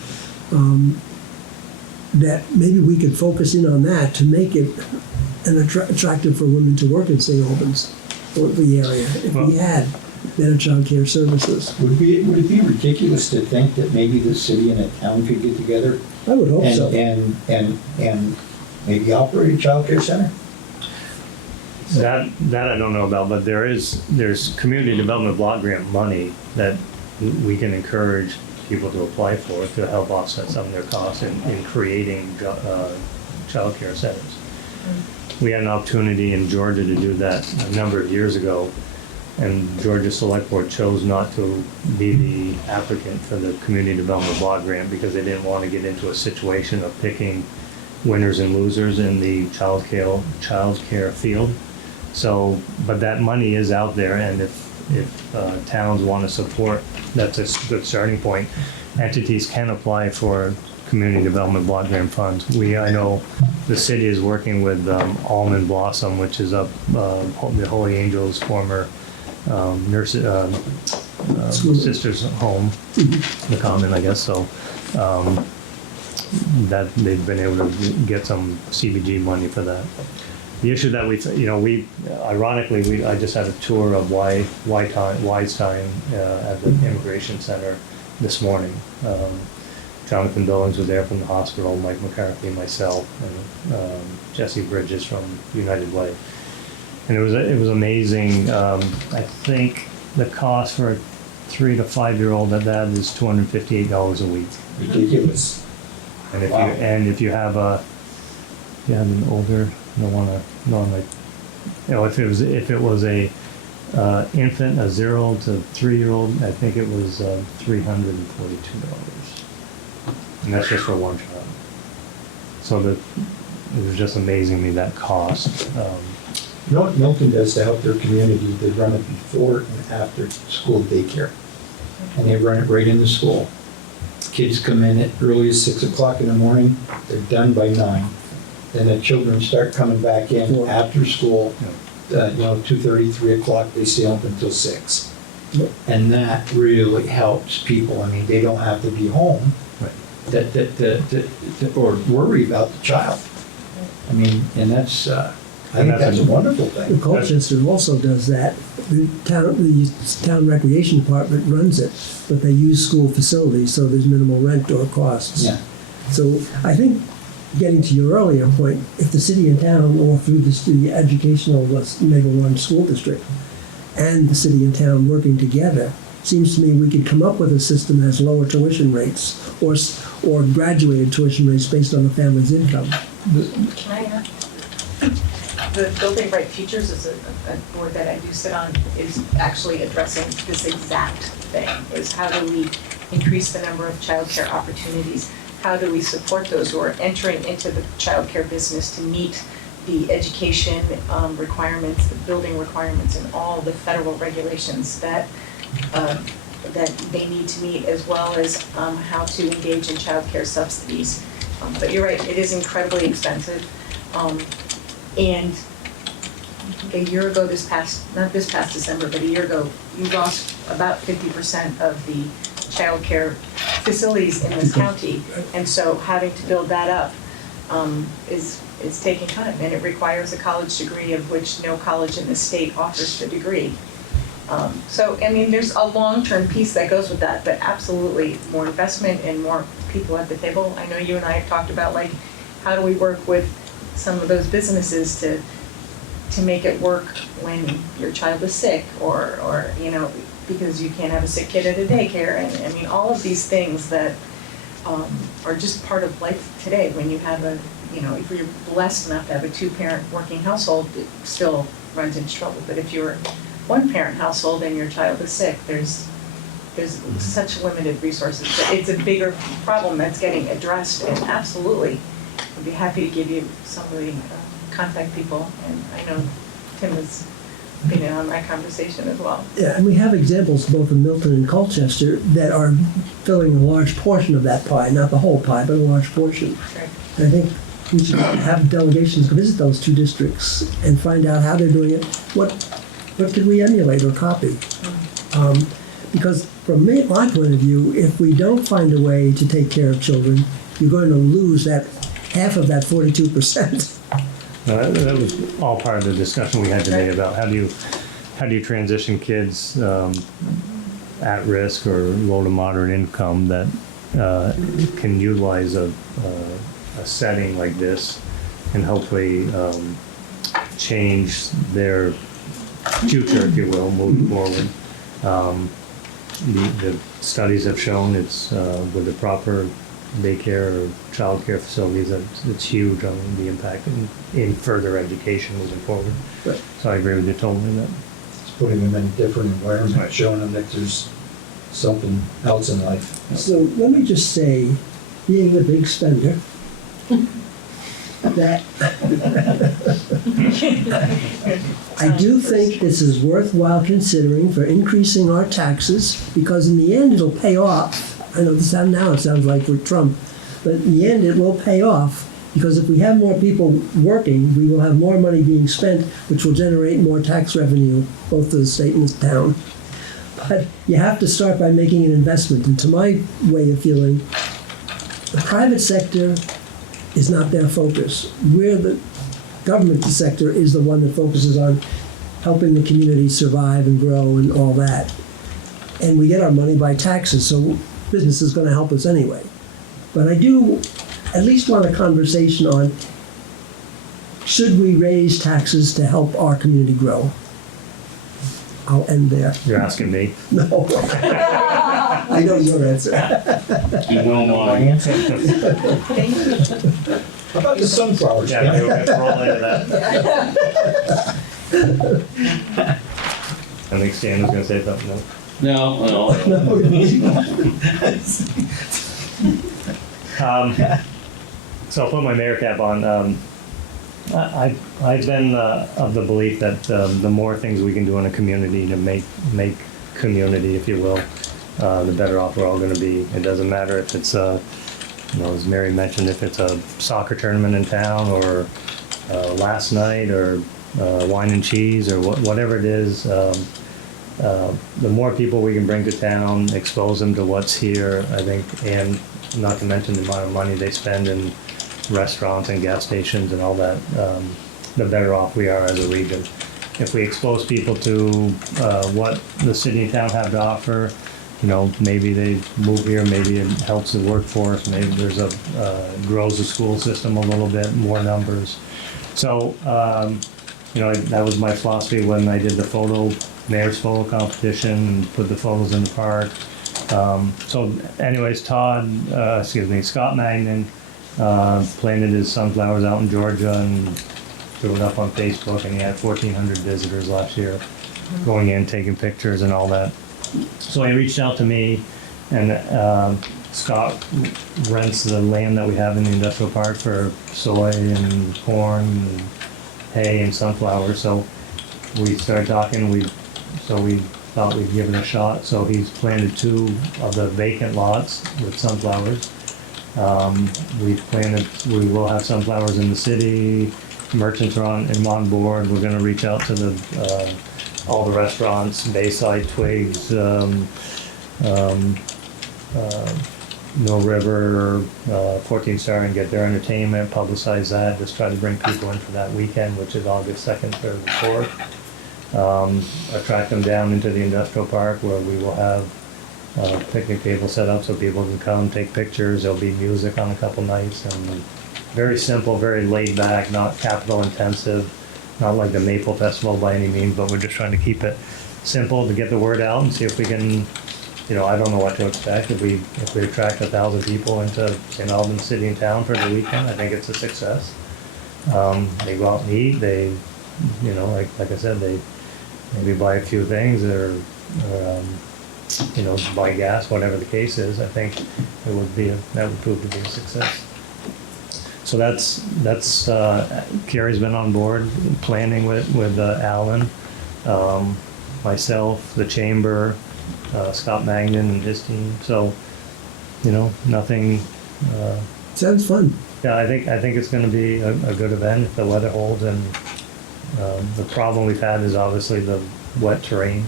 That maybe we could focus in on that to make it attractive for women to work in St. Albans or the area if we had better childcare services. Would it be ridiculous to think that maybe the city and a town could get together I would hope so. and maybe operate a childcare center? That I don't know about, but there's community development block grant money that we can encourage people to apply for to help offset some of their costs in creating childcare centers. We had an opportunity in Georgia to do that a number of years ago, and Georgia Selectboard chose not to be the applicant for the community development block grant because they didn't want to get into a situation of picking winners and losers in the childcare field. So, but that money is out there, and if if towns want to support, that's a good starting point. Entities can apply for community development block grant funds. I know the city is working with Almond Blossom, which is up the Holy Angels former sisters' home, the common, I guess. So that they've been able to get some CBG money for that. The issue that ironically, I just had a tour of Wisestime at the Immigration Center this morning. Jonathan Billings was there from the hospital, Mike McCarthy, myself, and Jesse Bridges from United Way. And it was amazing. I think the cost for a 3 to 5 year old at that is $258 a week. Ridiculous. And if Wow. if you have an older, I don't want to know, like, if it was a infant, a 0 to 3 year old, I think it was $342. And that's just for one child. So it was just amazing to me, that cost. You know what Milton does to help their community? They run it before and after school daycare. And they run it right in the school. Kids come in at early as 6 o'clock in the morning, they're done by 9. Then the children start coming back in after school, 2:30, 3 o'clock, they stay open until 6. Yep. And that really helps people. I mean, they don't have to be home or worry about the child. I mean, and that's, I think that's a wonderful thing. Colchester also does that. The town recreation department runs it, but they use school facilities, so there's minimal rent or costs. Yeah. So I think, getting to your earlier point, if the city and town, or through the educational Naval One school district, and the city and town working together, seems to me we could come up with a system that has lower tuition rates or graduated tuition rates based on the family's income. Can I add? The Building Bright Futures is a board that I do sit on, is actually addressing this exact thing, is how do we increase the number of childcare opportunities? How do we support those who are entering into the childcare business to meet the education requirements, the building requirements, and all the federal regulations that they need to meet, as well as how to engage in childcare subsidies. But you're right, it is incredibly expensive. And a year ago, not this past December, but a year ago, you lost about 50% of the childcare facilities in this county. And so having to build that up is taking time, and it requires a college degree, of which no college in the state offers the degree. So, I mean, there's a long-term piece that goes with that, but absolutely more investment and more people at the table. I know you and I have talked about, like, how do we work with some of those businesses to make it work when your child is sick, or because you can't have a sick kid at a daycare, and I mean, all of these things that are just part of life today. When you have if you're blessed enough to have a 2-parent working household, it still runs into trouble. But if you're 1-parent household and your child is sick, there's such limited resources. But it's a bigger problem that's getting addressed, and absolutely, I'd be happy to give you some of the contact people, and I know Tim has been in on that conversation as well. Yeah, and we have examples both in Milton and Colchester that are filling a large portion of that pie, not the whole pie, but a large portion. Right. And I think we should have delegations visit those 2 districts and find out how they're doing it. What could we emulate or copy? Because from my point of view, if we don't find a way to take care of children, you're going to lose that half of that 42%. No, that was all part of the discussion we had today about how do you transition kids at risk or low to moderate income that can utilize a setting like this and hopefully change their future, if you will, moving forward. The studies have shown it's with the proper daycare or childcare facilities, it's huge on the impact in further education moving forward. Right. So I agree with you totally on that. It's putting them in a different environment, showing them that there's something else in life. So let me just say, being a big spender, that I do think this is worthwhile considering for increasing our taxes, because in the end, it'll pay off. I know this now it sounds like we're Trump, but in the end, it will pay off, because if we have more people working, we will have more money being spent, which will generate more tax revenue, both to the state and the town. But you have to start by making an investment, and to my way of feeling, the private sector is not their focus. We're the government sector is the one that focuses on helping the community survive and grow and all that. And we get our money by taxes, so business is gonna help us anyway. But I do at least want a conversation on, should we raise taxes to help our community grow? I'll end there. You're asking me? No. I know your answer. You know mine. Thank you. How about the sunflowers? Yeah, maybe we'll roll into that. I think Stan was gonna say something, no? No. So I'll put my mayor cap on. I've been of the belief that the more things we can do in a community to make community, if you will, the better off we're all going to be. It doesn't matter if it's as Mary mentioned, if it's a soccer tournament in town, or last night, or wine and cheese, or whatever it is. The more people we can bring to town, expose them to what's here, I think, and not to mention the amount of money they spend in restaurants and gas stations and all that, the better off we are as a region. If we expose people to what the city and town have to offer, maybe they move here, maybe it helps the workforce, maybe there's grows the school system a little bit, more numbers. So, that was my philosophy when I did the mayor's photo competition and put the photos in the park. So anyways, Scott Magnan planted his sunflowers out in Georgia and threw it up on Facebook, and he had 1,400 visitors last year going in, taking pictures and all that. So he reached out to me, and Scott rents the land that we have in the industrial park for soy and corn and hay and sunflowers. So we started talking, we thought we'd give it a shot. So he's planted 2 of the vacant lots with sunflowers. We will have sunflowers in the city. Merchants are on board. We're gonna reach out to all the restaurants, Bayside, Twigs, Mill River, 14 Star, and get their entertainment, publicize that, just try to bring people in for that weekend, which is August 2nd, 3rd, and 4th. Attract them down into the industrial park, where we will have picnic table set up so people can come take pictures. There'll be music on a couple nights, and very simple, very laid back, not capital intensive, not like the Maple Festival by any means, but we're just trying to keep it simple to get the word out and see if we can, I don't know what to expect. If we attract 1,000 people into St. Albans city and town for the weekend, I think it's a success. They go out and eat, they, like I said, they maybe buy a few things, or buy gas, whatever the case is. I think that would prove to be a success. So that's Carrie's been on board planning with Alan, myself, the chamber, Scott Magnan and his team. So, nothing. Sounds fun. Yeah, I think it's going to be a good event if the weather holds. And the problem we've had is obviously the wet terrain.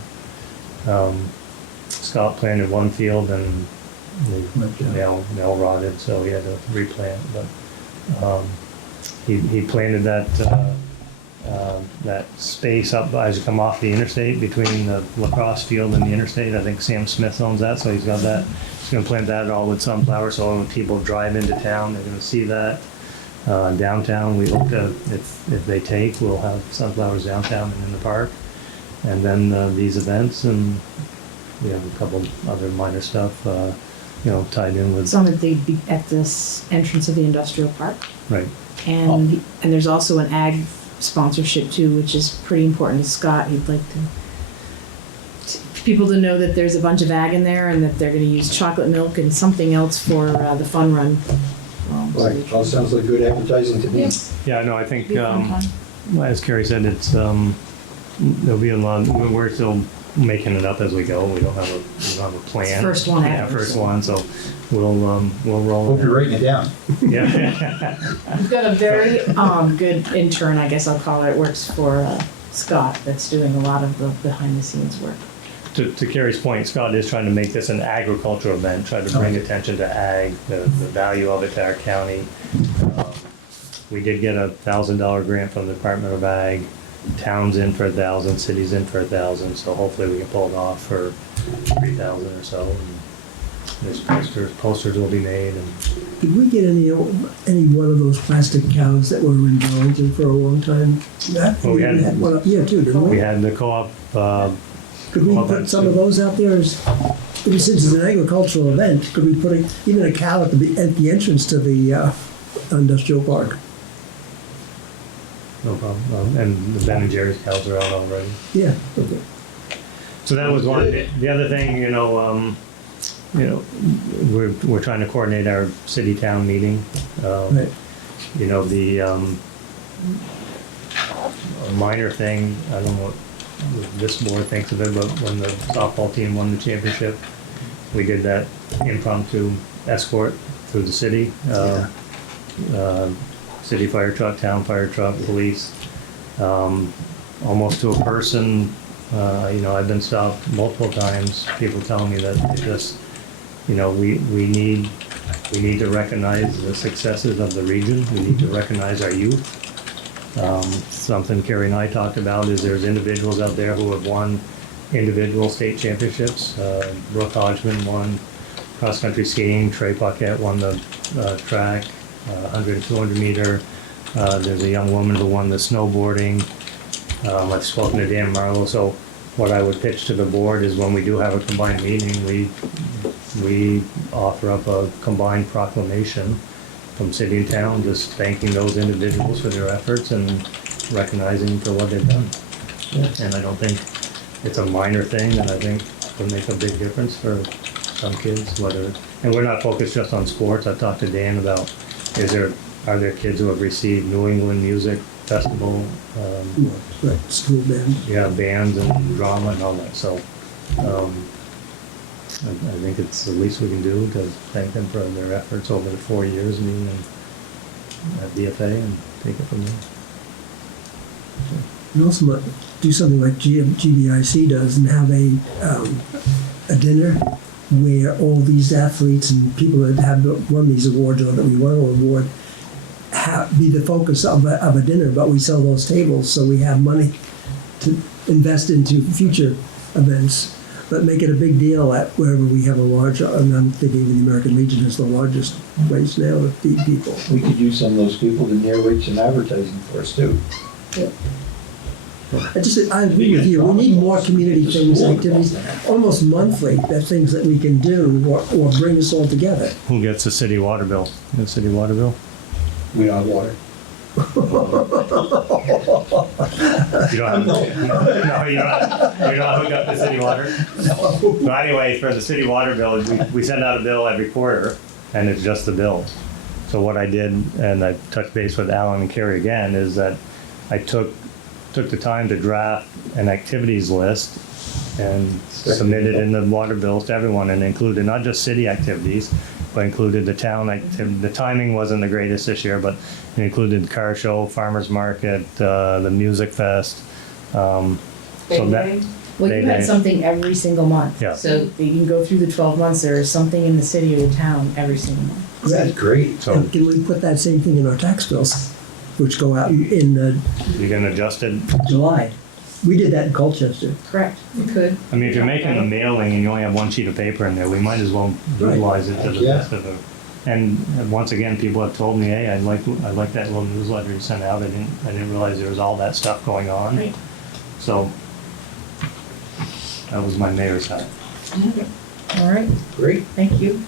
Scott planted one field and they all rotted, so he had to replant. But he planted that space up as you come off the interstate between the lacrosse field and the interstate. I think Sam Smith owns that, so he's got that. He's going to plant that all with sunflowers, so when people drive into town, they're going to see that. Downtown, we hope to, if they take, we'll have sunflowers downtown and in the park. And then these events, and we have a couple other minor stuff, tied in with. Some of they'd be at this entrance of the industrial park. Right. And there's also an ag sponsorship too, which is pretty important. Scott, he'd like people to know that there's a bunch of ag in there, and that they're going to use chocolate milk and something else for the fun run well. So Right, all sounds like good advertising to me. Yeah, no, I think, it'll be a fun time. well, as Carrie said, there'll be a lot, we're still making it up as we go. We don't have a plan. It's the first one Yeah, ever, first so. one, so we'll roll. Hope you're writing it down. Yeah. We've got a very good intern, I guess I'll call her. It works for Scott that's doing a lot of the behind the scenes work. To Carrie's point, Scott is trying to make this an agricultural event, try to bring attention to ag, the value of it to our county. We did get a $1,000 grant from the Department of Ag. Towns in for 1,000, cities in for 1,000, so hopefully we can pull it off for 3,000 or so. And there's posters will be made, and Did we get any one of those plastic cows that were in Burlington for a long time? Well, we had- one up here too, didn't we we? had the co-op, Could we well, put that's some of those out there as, since it's an agricultural event, could we put even a cow at the entrance to the industrial park? no problem, and the Ben and Jerry's cows are out already. Yeah, okay. So that was one. The other thing, we're trying to coordinate our city-town meeting. Right. A minor thing, I don't know what this board thinks of it, but when the softball team won the championship, we did that impromptu escort through the city. City fire truck, town fire truck, police, almost to a person. I've been stopped multiple times, people telling me that they just, we need to recognize the successes of the region. We need to recognize our youth. Something Carrie and I talked about is there's individuals out there who have won individual state championships. Brooke Hodgman won cross-country skiing. Trey Paquette won the track, 100 and 200 meter. There's a young woman who won the snowboarding. I've spoken to Dan Marlowe. So what I would pitch to the board is when we do have a combined meeting, we offer up a combined proclamation from city and town, just thanking those individuals for their efforts and recognizing for what they've done. And I don't think it's a minor thing, and I think will make a big difference for some kids, and we're not focused just on sports. I've talked to Dan about, are there kids who have received New England Music Festival, Right, school band. bands and drama and all that, so, I think it's the least we can do to thank them for their efforts over the 4 years being at DFA and take it from there. You also might do something like GBIC does and have a dinner where all these athletes and people that have won these awards or that we won an award be the focus of a dinner, but we sell those tables so we have money to invest into future events. But make it a big deal at wherever we have a large, and I'm thinking the American Legion has the largest place now to feed people. We could use some of those people to narrate some advertising for us too. I agree with you. We need more community things, activities, almost monthly, that things that we can do or bring us all together. Who gets the city water bill? The city water bill? We don't have water. You don't have, no, you don't hook up the city water? So anyway, for the city water bill, we send out a bill every quarter, and it's just the bill. So what I did, and I touched base with Alan and Carrie again, is that I took the time to draft an activities list and submitted in the water bills to everyone, and included not just city activities, but included the town activity. The timing wasn't the greatest this year, but it included the car show, farmer's market, the music fest. So that, Well, you had something every single month. Yeah. So you can go through the 12 months, there is something in the city or the town every single month. That's great. so And can we put that same thing in our tax bills, which go out in you can adjust it. July? We did that in Colchester. Correct, you could. I mean, if you're making a mailing and you only have one sheet of paper in there, we might as well utilize it to the Yeah. best of it. And once again, people have told me, hey, I like that little newsletter you sent out. I didn't realize there was all that stuff going on. Right. So that was my mayor's hat. All right, Great. thank you.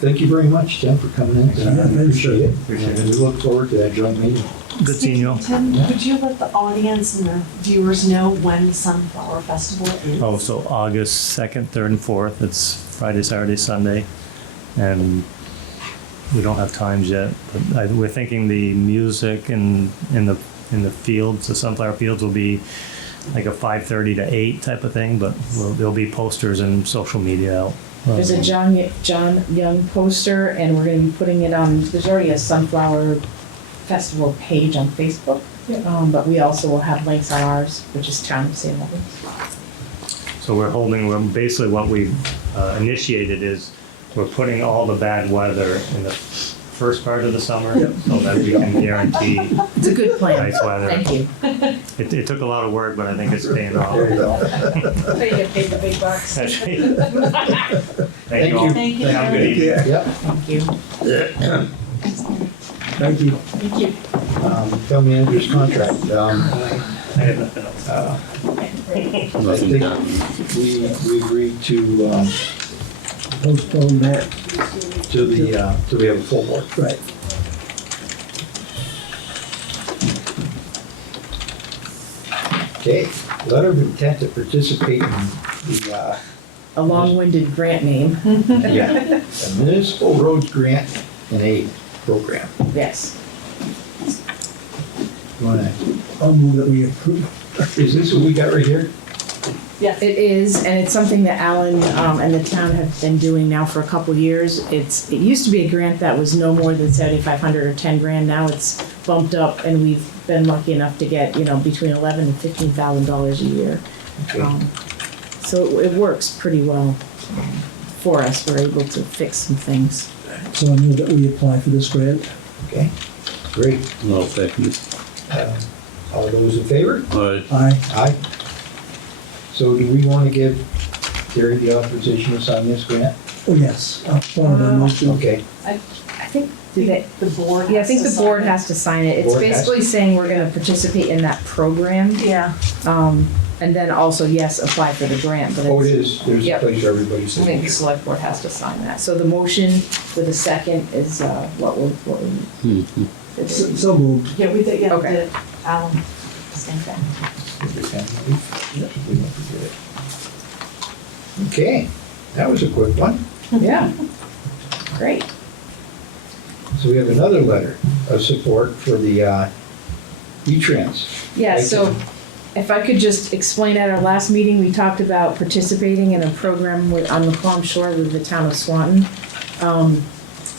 Thank you very much, Tim, for coming in. Yeah, thanks. Appreciate it. Appreciate it. And we look forward to that joint meeting. Good seeing you. Tim, could you let the audience and the viewers know when the Sunflower Festival is? Oh, so August 2nd, 3rd, and 4th. It's Friday, Saturday, Sunday. And we don't have times yet, but we're thinking the music in the fields, the sunflower fields will be like a 5:30 to 8 type of thing, but there'll be posters and social media out. There's a John Young poster, and we're gonna be putting it on, there's already a Sunflower Festival page on Facebook. But we also will have links on ours, which is Town of St. Albans. So we're basically what we've initiated is we're putting all the bad weather in the first part of the summer so that we can guarantee It's a good plan. nice weather. Thank you. It took a lot of work, but I think it's paying off. There you go. So you get paid the big bucks. That's right. Thank you all. Thank you. Have a good evening. Yep. Thank you. Thank you. Thank you. Town manager's contract. I have nothing else. I think we agreed to, Postpone that, till we have a full board. right. Okay, letter of intent to participate in the, A long-winded grant name. the municipal roads grant and aid program. Yes. You wanna, I'll move that we approve. is this what we got right here? It is, and it's something that Alan and the town have been doing now for a couple years. It used to be a grant that was no more than 7,500 or 10 grand. Now it's bumped up, and we've been lucky enough to get, between $11,000 and $15,000 a year. Okay. So it works pretty well for us. We're able to fix some things. So I move that we apply for this grant. Okay, great. No, thank you. All those in favor? All right. Aye. Aye. So do we want to give Gary the authorization to sign this grant? Oh, yes, part of the motion. Okay, I think, The board yeah, I has think to the board sign it. has to sign it. It's Board has basically saying we're gonna participate in that program. Yeah, And then also, yes, apply for the grant, but oh, it it's, is, there's a Yep. place for everybody's I think the signature. select board has to sign that. So the motion with a second is, what we need. So moved. yeah, we did, yeah, we Okay. did, Alan, same thing. We don't forget it. Okay, that was a quick one. Yeah. Great. So we have another letter of support for the E-Trans. Yeah, so if I could just explain, at our last meeting, we talked about participating in a program on Macomb Shore with the town of Swanton.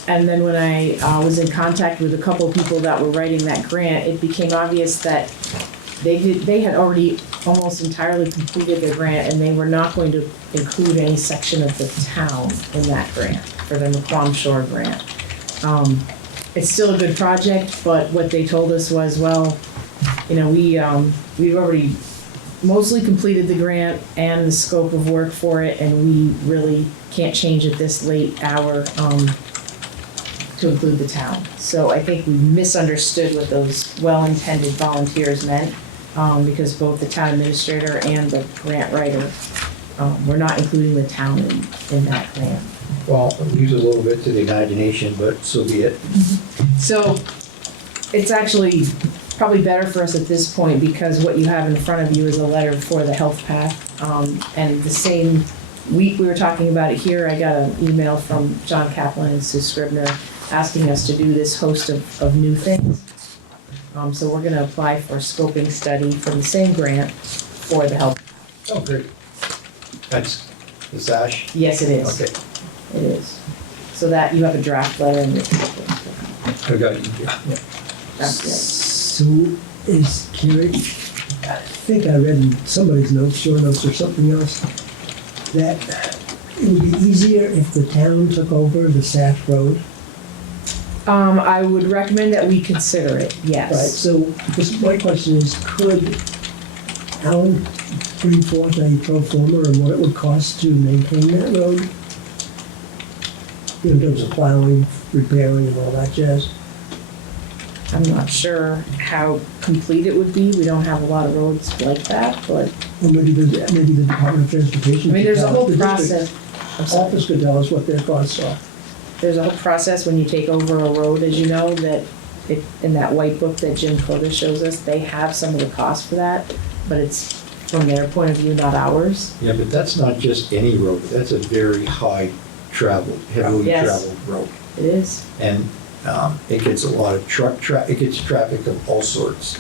And then when I was in contact with a couple of people that were writing that grant, it became obvious that they had already almost entirely completed their grant, and they were not going to include any section of the town in that grant, for the Macomb Shore grant. It's still a good project, but what they told us was, well, we've already mostly completed the grant and the scope of work for it, and we really can't change at this late hour to include the town. So I think we misunderstood what those well-intended volunteers meant, because both the town administrator and the grant writer were not including the town in that grant. Well, it leaves a little bit to the imagination, but so be it. So it's actually probably better for us at this point, because what you have in front of you is a letter for the health path. And the same week we were talking about it here, I got an email from John Kaplan and Sue Scribner asking us to do this host of new things. So we're gonna apply for a scoping study from the same grant for the health. Oh, great. That's the sash? Yes, it is. Okay, It is. So that, you have a draft letter in your. I got you. Yeah. That's it. So is Carrie, I think I read in somebody's notes, your notes or something else, that it would be easier if the town took over the Sac Road. I would recommend that we consider it, Right, yes. so this, my question is, could Alan bring forth a pro forma on what it would cost to maintain that road? In terms of plowing, repairing and all that jazz? I'm not sure how complete it would be. We don't have a lot of roads like that, but, Or maybe the Department of Transportation. I mean, there's a whole the district process. I'm sorry. Office could tell us what their costs are. There's a whole process when you take over a road, as you know, that in that white book that Jim Coder shows us, they have some of the costs for that, but it's from their point of view, not ours. Yeah, but that's not just any road, that's a very high traveled, heavily Yes. traveled road. It is. And it gets a lot of it gets traffic of all sorts.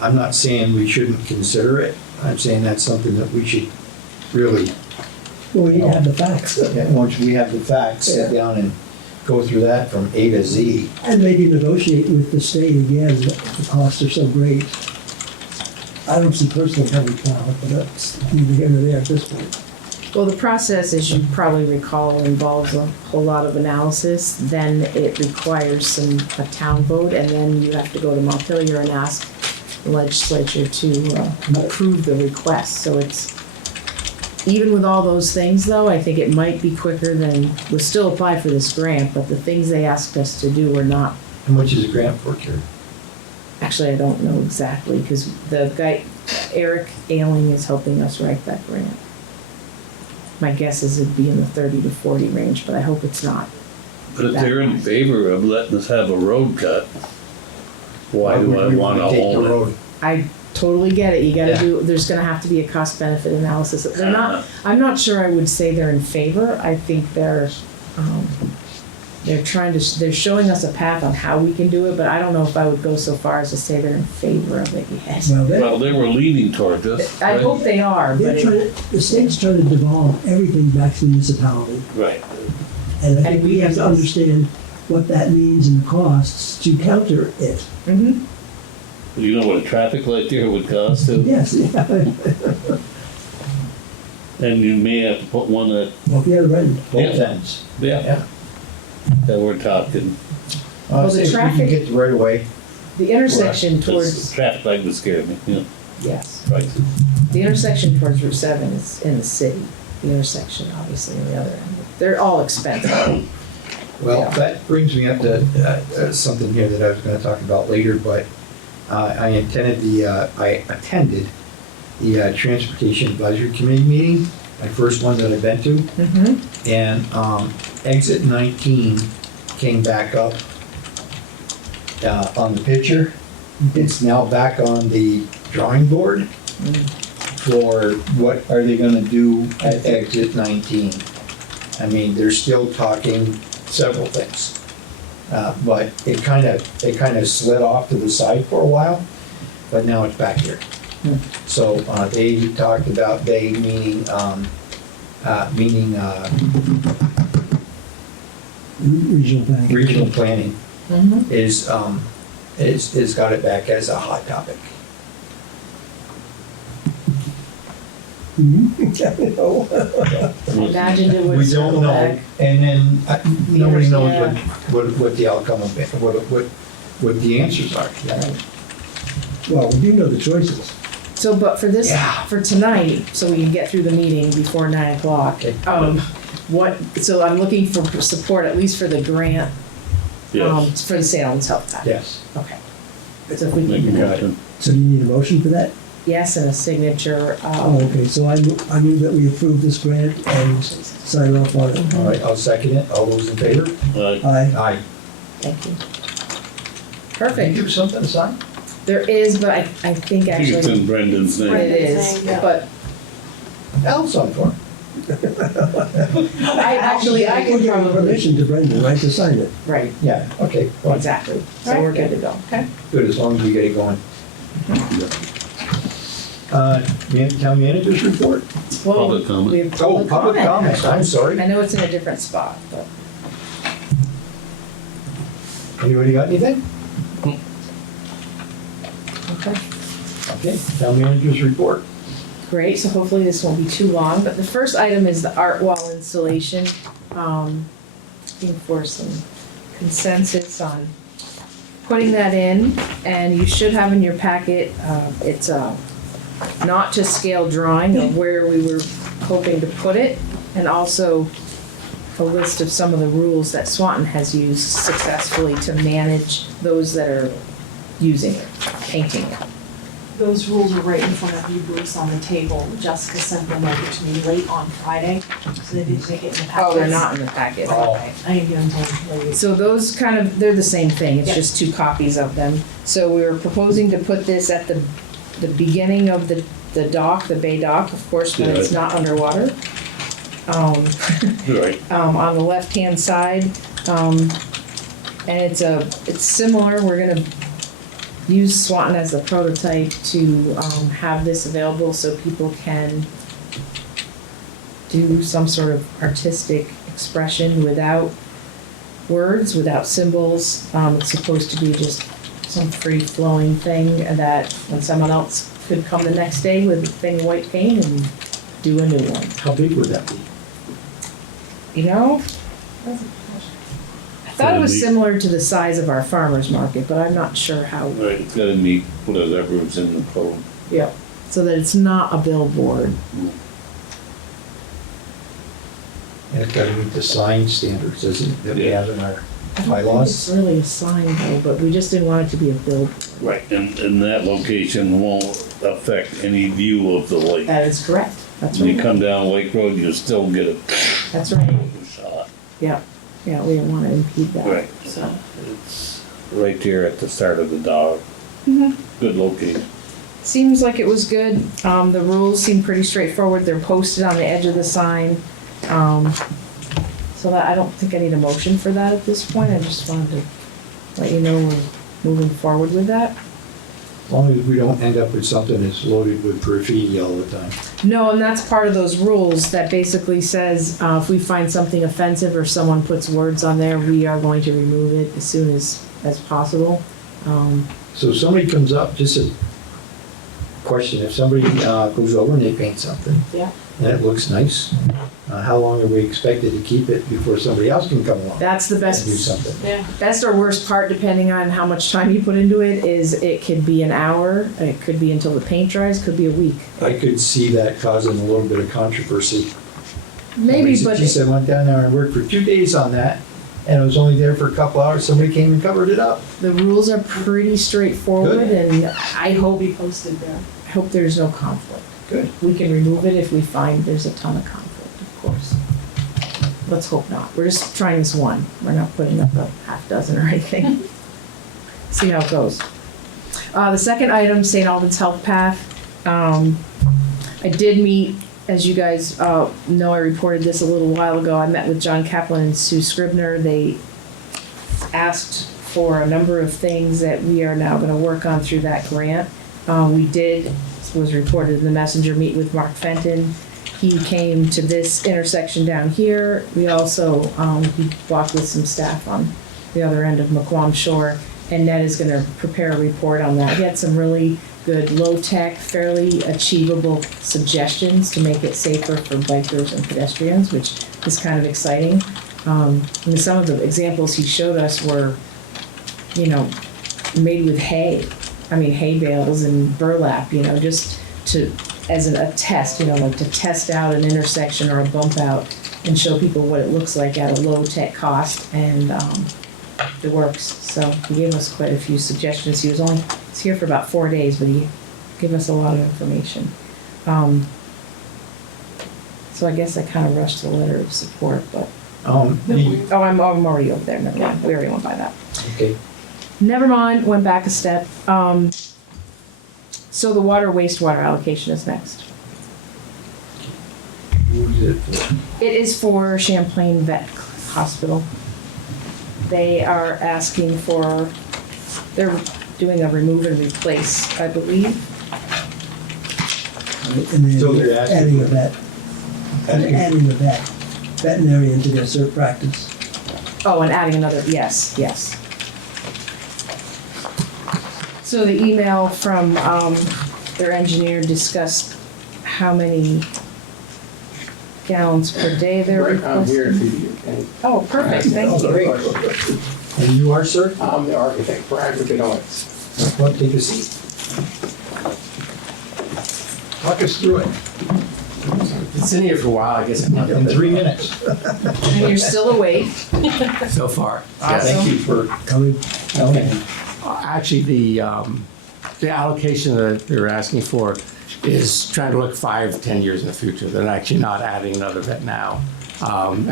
I'm not saying we shouldn't consider it, I'm saying that's something that we should really, Well, we need to have the facts. once we have the facts, sit down and go through that from A to Z. And maybe negotiate with the state again, if the costs are so great. I don't see personally how we can, but that's neither here nor there at this point. Well, the process, as you probably recall, involves a whole lot of analysis. Then it requires a town vote, and then you have to go to Montpelier and ask the legislature to approve the request. So it's, even with all those things though, I think it might be quicker than, we'll still apply for this grant, but the things they asked us to do were not, How much is a grant for, Carrie? actually, I don't know exactly, because the guy, Eric Ailing, is helping us write that grant. My guess is it'd be in the 30 to 40 range, but I hope it's not. But if they're in favor of letting us have a road cut, why do I wanna Take the own it? road. I totally get it, you gotta Yeah. do, there's gonna have to be a cost benefit analysis. They're not, I'm not sure I would say they're in favor, I think they're trying to, they're showing us a path on how we can do it, but I don't know if I would go so far as to say they're in favor of it yet. Well, they were leaning toward this, I right? hope they are, They're but trying to, the state's trying to devolve everything back to the municipality. Right. And I And think we we have have to this. understand what that means in costs to counter it. Mhm. You know what a traffic light there would cost too? Yes, yeah. And you may have to put one at, Well, if you had a rent, Both Yeah. ends. yeah, that we're talking. Well, the See if we can traffic- get the right of way. the intersection Because towards, Traffic light would scare me, you know, yes, prices. the intersection towards Route 7 is in the city. The intersection, obviously, on the other end. They're all expensive. Well, Yeah. that brings me up to something here that I was gonna talk about later, but I attended the Transportation Advisory Committee meeting, my first one that I've been to, Mm-hmm. and exit 19 came back up on the picture. It's now back on the drawing board for what are they gonna do at exit 19. I mean, they're still talking several things. But it kind of slid off to the side for a while, but now it's back here. So they talked about, meaning regional planning. regional planning Mm-hmm. is got it back as a hot topic. Imagined it would We circle don't know, back. and then nobody knows Yeah. what the outcome of it, what the answers are. Well, we do know the choices. So, but for this, Yeah. for tonight, so we can get through the meeting before 9 o'clock, Okay. so I'm looking for support, at least for the grant, Yes. for the Salem's Health Pack. Yes. Okay. So if we Make a can, motion. So you need a motion for that? yes, and a signature, Oh, okay, so I move that we approve this grant and sign off on it. All right, I'll second it. All those in favor? Aye. Aye. thank you. Can Perfect. you do something to sign? There is, but I think I think it's actually in Brendan's it name. is, Yeah. but I'll sign for it. I We'll can give probably, permission to Brendan, right, to sign it. right, Yeah, okay, fine. exactly. So we're good to go. Good, as long as we get it going. Town managers report? Well, Public comment. we have Oh, public comments, I'm sorry. I know it's in a different spot, but. Anybody got anything? Okay. Okay, town managers report. Great, so hopefully this won't be too long, but the first item is the art wall installation. Looking for some consensus on putting that in, and you should have in your packet, it's a not to scale drawing of where we were hoping to put it, and also a list of some of the rules that Swanton has used successfully to manage those that are using it, painting it. Those rules are right in front of you, Bruce, on the table. Jessica sent them over to me late on Friday, so they didn't make it in the packets. Oh, they're not in the packet, Oh. okay. I didn't give them to them late. So those kind of, they're the same thing, it's Yeah. just two copies of them. So we were proposing to put this at the beginning of the dock, the bay dock, of course, when it's not underwater. Right. on the left-hand side. And it's similar, we're gonna use Swanton as the prototype to, have this available so people can do some sort of artistic expression without words, without symbols. It's supposed to be just some free-flowing thing that when someone else could come the next day with a thing of white paint and do a new one. How big would that be? You know? I thought it was similar to the size of our farmer's market, but I'm not sure how. Right, it's gotta meet whatever's in the code. Yeah. So that it's not a billboard. And it's gotta meet the sign standards, isn't it, that we Yeah. have in our I don't think bylaws? it's really a sign though, but we just didn't want it to be a billboard. Right. And that location won't affect any view of the lake. That is correct. That's When you right. come down Lake Road, you'll still get a That's right. shot. Yeah, we didn't want to impede that. Right. So. It's right there at the start of the dog. Mhm. Good location. Seems like it was good. The rules seem pretty straightforward. They're posted on the edge of the sign. So that, I don't think I need a motion for that at this point. I just wanted to let you know we're moving forward with that. As long as we don't end up with something that's loaded with graffiti all the time. No, and that's part of those rules that basically says, if we find something offensive or someone puts words on there, we are going to remove it as soon as possible. So if somebody comes up, just a question, if somebody goes over and they paint something. Yeah. And it looks nice, how long are we expected to keep it before somebody else can come along That's the and best. do something? Best or worst part, depending on how much time you put into it, is it could be an hour, it could be until the paint dries, could be a week. I could see that causing a little bit of controversy. Maybe, but She said, went down there and worked for 2 days on that, and it was only there for a couple hours, somebody came and covered it up. the rules are pretty straightforward, Good. and I hope posted there. there's no conflict. Good. We can remove it if we find there's a ton of conflict, of course. Let's hope not. We're just trying this one. We're not putting up a half dozen or anything. See how it goes. The second item, St. Albans Health Path. I did meet, as you guys know, I reported this a little while ago. I met with John Kaplan and Sue Scribner. They asked for a number of things that we are now going to work on through that grant. We did, was reported in the messenger, meet with Mark Fenton. He came to this intersection down here. We also, he walked with some staff on the other end of McQuam Shore, and Ned is gonna prepare a report on that. He had some really good, low-tech, fairly achievable suggestions to make it safer for bikers and pedestrians, which is kind of exciting. And some of the examples he showed us were, made with hay. Hay bales and burlap, just as a test, like to test out an intersection or a bump out and show people what it looks like at a low tech cost, and it works. So he gave us quite a few suggestions. He's here for about 4 days, but he gave us a lot of information. So I guess I kind of rushed the letter of support, but, I'm already over there, never mind, we already went by that. Okay. Never mind, went back a step. So the water wastewater allocation is next. Who is it for? It is for Champlain Vet Hospital. They are asking for, they're doing a remove and replace, I believe. And So then they're asking adding a for- vet, adding a veterinarian to their cert practice. Oh, and adding another, yes. So the email from their engineer discussed how many gallons per day they're requesting. Oh, perfect, thank you. And you are, sir? I'm the architect, Brad McGinnis. Well, take a seat. Walk us through it Been sitting here for a while, I guess. in 3 minutes. And you're still awake. So far. Thank you for Coming, coming. Actually, the allocation that they're asking for is trying to look 5-10 years in the future. They're actually not adding another vet now. And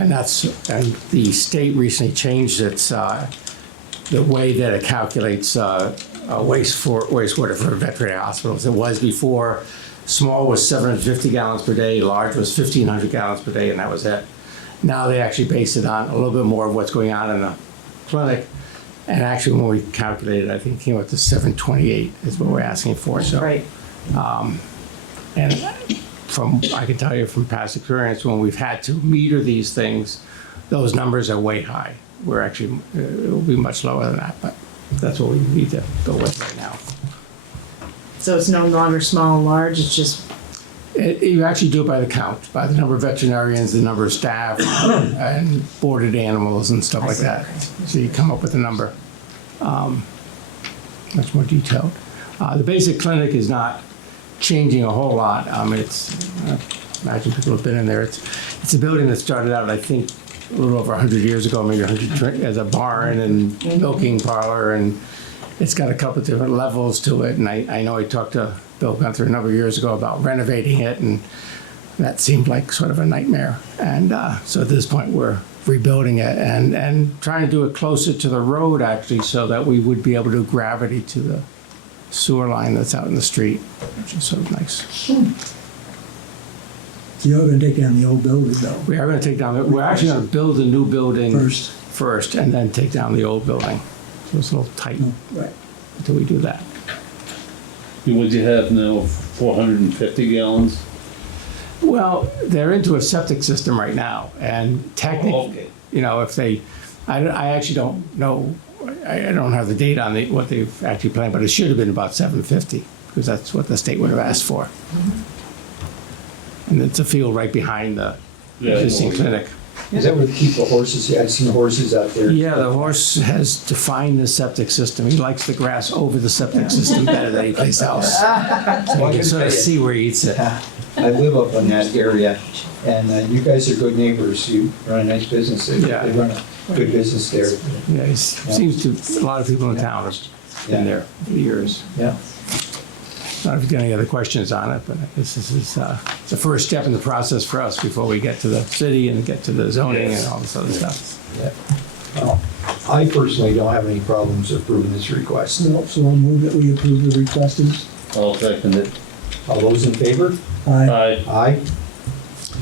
the state recently changed its, the way that it calculates wastewater for veterinary hospitals. It was before Small was 750 gallons per day, large was 1,500 gallons per day, and that was it. Now they actually base it on a little bit more of what's going on in the clinic. And actually, when we calculated, I think it came up to 728 is what we're asking for, so. Right. And I can tell you from past experience, when we've had to meter these things, those numbers are way high. We're actually, it will be much lower than that, but that's what we need to go with right now. So it's no longer small and large, it's just, You actually do it by the count, by the number of veterinarians, the number of staff, and boarded animals and stuff like that. So you come up with a number, much more detailed. The basic clinic is not changing a whole lot. It's, imagine people have been in there. It's a building that started out, I think, a little over 100 years ago, maybe 100 as a barn and milking parlor, and it's got a couple of different levels to it. And I know I talked to Bill Gunther a number of years ago about renovating it, and that seemed like sort of a nightmare. And so at this point, we're rebuilding it and trying to do it closer to the road, actually, so that we would be able to do gravity to the sewer line that's out in the street, which is sort of nice. So you're gonna take down the old building though? We are going to take down, we're actually going to build a new building First. and then take down the old building. So it's a little tight Right. until we do that. Would you have now 450 gallons? Well, they're into a septic system right now, and technically, Okay. if they, I actually don't know, I don't have the date on what they've actually planned, but it should have been about 750, because that's what the state would have asked for. And it's a field right behind the existing clinic. Is that where they keep the horses? I've seen horses out there. Yeah, the horse has defined the septic system. He likes the grass over the septic system better than any place else. So you can sort of see where he eats it. I live up on that area, and you guys are good neighbors. You run a nice business there. Yeah. They run a good business there. Yeah, he seems to, a lot of people in town have been there for years. Yeah. I don't know if you've got any other questions on it, but I guess this is the first step in the process for us before we get to the city and get to the zoning and all this other stuff. Yeah. Well, I personally don't have any problems approving this request. No, so I'll move that we approve the requested. I'll second it. All those in favor? Aye. Aye. Aye.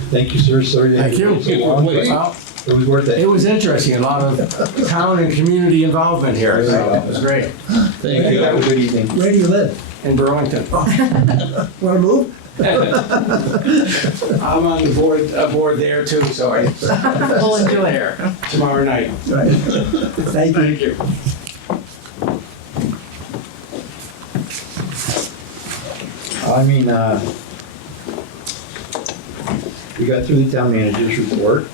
Thank you, sir. Sorry that Thank you. waited so long, but Well, it was worth it it. was interesting, a lot of town and community involvement here, so it was great. Thank Have a you. good evening. Where do you live? In Burlington. Wanna move? I'm on the board there too, so I we'll enjoy it. there tomorrow night. Right. Thank you. Thank you. I mean, we got through the town manager's report.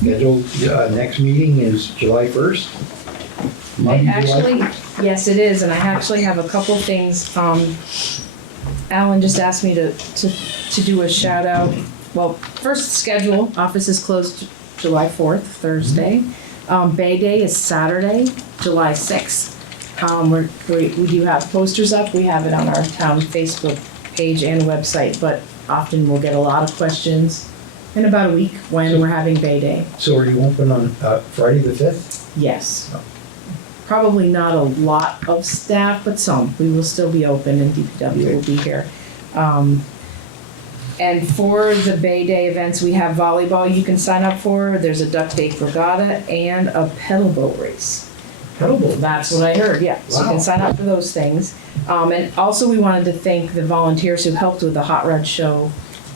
Scheduled, next meeting is July 1st. Monday, July- Actually, yes, it is, and I actually have a couple things. Alan just asked me to do a shout out. Well, first schedule, office is closed July 4th, Thursday. Bay Day is Saturday, July 6th. We do have posters up, we have it on our town Facebook page and website, but often we'll get a lot of questions in about a week when we're having Bay Day. So are you open on Friday the 5th? Yes. Probably not a lot of staff, but some. We will still be open and DPW will be here. And for the Bay Day events, we have volleyball you can sign up for. There's a duck bake regatta and a pedal boat race. Pedal boat. That's what I heard, yeah. So you Wow. can sign up for those things. And also we wanted to thank the volunteers who helped with the Hot Rod Show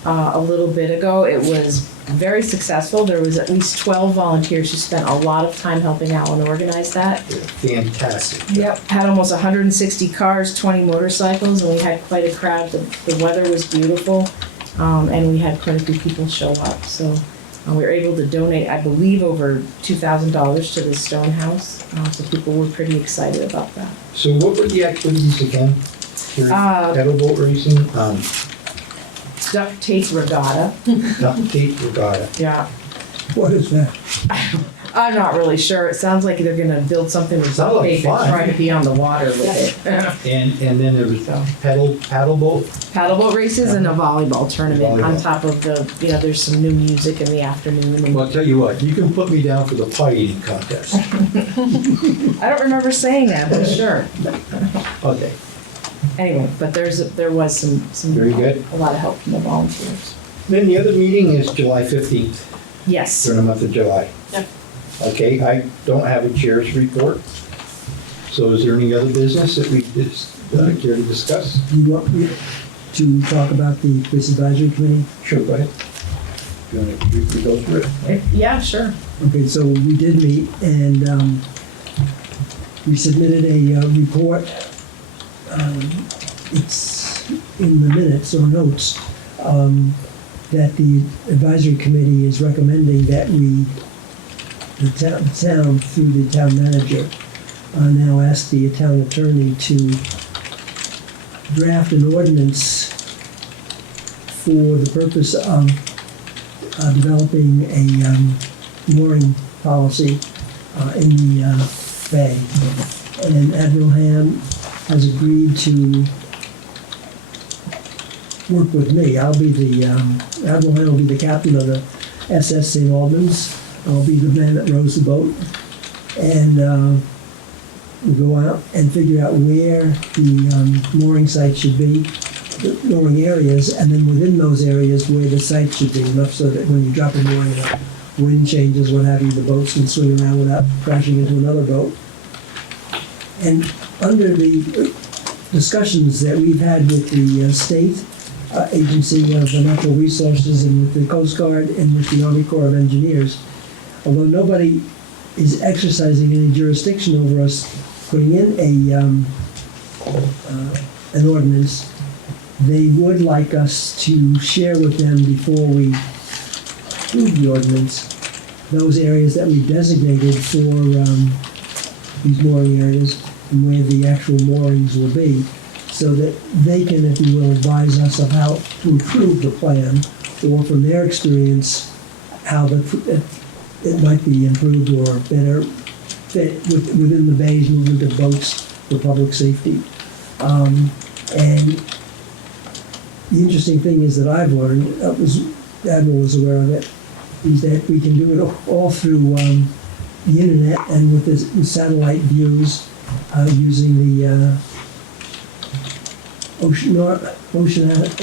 a little bit ago. It was very successful. There was at least 12 volunteers who spent a lot of time helping Alan organize that. Fantastic. Yep, had almost 160 cars, 20 motorcycles, and we had quite a crowd. The weather was beautiful, and we had quite a few people show up. So we were able to donate, I believe, over $2,000 to the Stone House. So people were pretty excited about that. So what were the activities again? Pedal boat racing, Duct tape regatta. duct tape regatta. Yeah, What is that? I'm not really sure. It sounds like they're gonna build something with Sounds duct like tape and fun. try to be on the water with it. And then there was paddle boat. Paddleboat races and a volleyball tournament on Volleyball. top of there's some new music in the afternoon. And Well, I'll tell you what, you can put me down for the pie eating contest. I don't remember saying that, but sure. Okay. Anyway, but there was some. Very good. A lot of help from the volunteers. Then the other meeting is July 15th, Yes. during the month of July. Yep. Okay, I don't have a chair's report. So is there any other business that we care to discuss? Do you want me to talk about the police advisory committee? Sure, go ahead. Do you want to briefly go through it? Yeah, sure. Okay, so we did meet and we submitted a report. It's in the minutes or notes that the advisory committee is recommending that the town through the town manager, now ask the town attorney to draft an ordinance for the purpose of developing a mooring policy in the bay. And Admiral Ham has agreed to work with me. I'll be Admiral Ham will be the captain of the SS St. Albans. I'll be the man that rows the boat. And we'll go out and figure out where the mooring site should be, the mooring areas, and then within those areas where the site should be, enough so that when you drop a mooring, wind changes, what have you, the boats can swing around without crashing into another boat. And under the discussions that we've had with the state agency of the natural resources and with the Coast Guard and with the Army Corps of Engineers, although nobody is exercising any jurisdiction over us putting in an ordinance, they would like us to share with them before we approve the ordinance those areas that we designated for these mooring areas and where the actual moorings will be, so that they can, if you will, advise us of how to improve the plan, or from their experience, how it might be improved or better fit within the bay's movement of boats for public safety. And the interesting thing is that I've learned, Admiral was aware of it, is that we can do it all through the internet and with the satellite views using the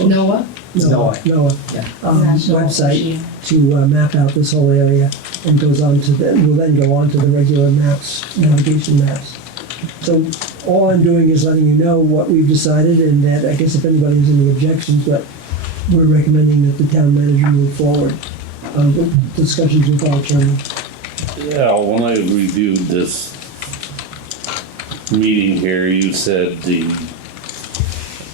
Noah? NOAA website to map out this whole area, and will then go on to the regular maps, navigation maps. So all I'm doing is letting you know what we've decided, and that I guess if anybody has any objections, but we're recommending that the town manager move forward with discussions with our attorney. Yeah, when I reviewed this meeting here, you said the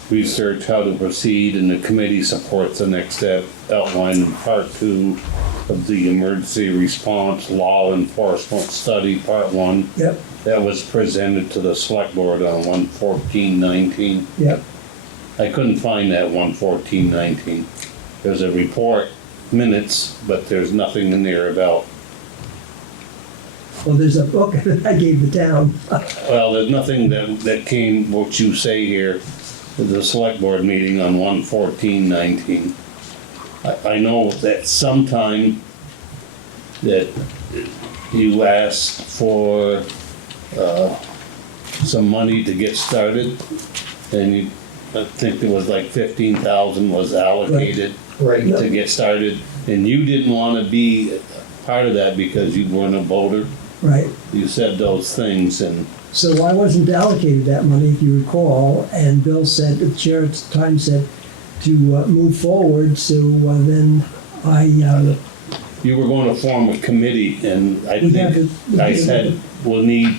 research how to proceed and the committee supports the next step outlined in part 2 of the emergency response law enforcement study, part 1. Yep, That was presented to the select board on 1/14/19. yep. I couldn't find that 1/14/19. There's a report, minutes, but there's nothing in there about, Well, there's a book that I gave the town. well, there's nothing that came, what you say here, at the select board meeting on 1/14/19. I know that sometime that you asked for some money to get started, and I think there was like 15,000 was allocated Right. to get started, and you didn't want to be part of that because you weren't a voter. Right. You said those things, and So I wasn't allocated that money, if you recall, and Bill said, the chair at the time said, to move forward, so then I, you were going to form a committee, and I We have think to- I said we'll need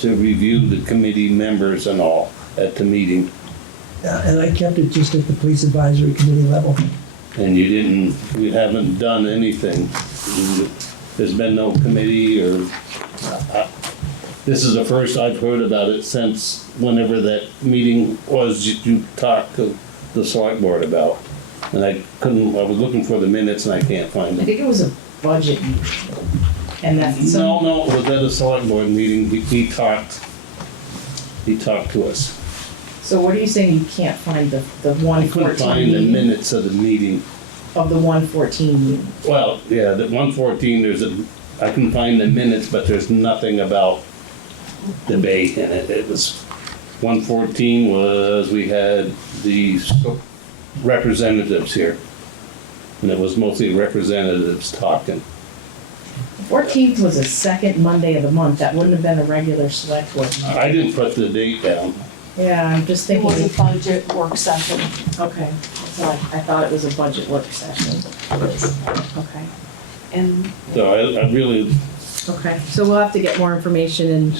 to review the committee members and all at the meeting, and I kept it just at the police advisory committee level. and you haven't done anything. There's been no committee, or this is the first I've heard about it since whenever that meeting was you talked to the select board about. And I was looking for the minutes and I can't find I them. think it was a budget meeting. And that's No, it was at a select board meeting, he talked to us. So what are you saying you can't find the I couldn't 114 find the meeting? minutes of the meeting. Of the 114 meeting? Well, yeah, the 114, I can find the minutes, but there's nothing about the bay in it. It was 114 was, we had the representatives here. And it was mostly representatives talking. 14th was the second Monday of the month. That wouldn't have been a regular select board meeting. I didn't put the date down. Yeah, I'm just It was thinking, a budget work session. okay, so I thought it was a budget work session. Okay, And So I really, okay, so we'll have to get more information and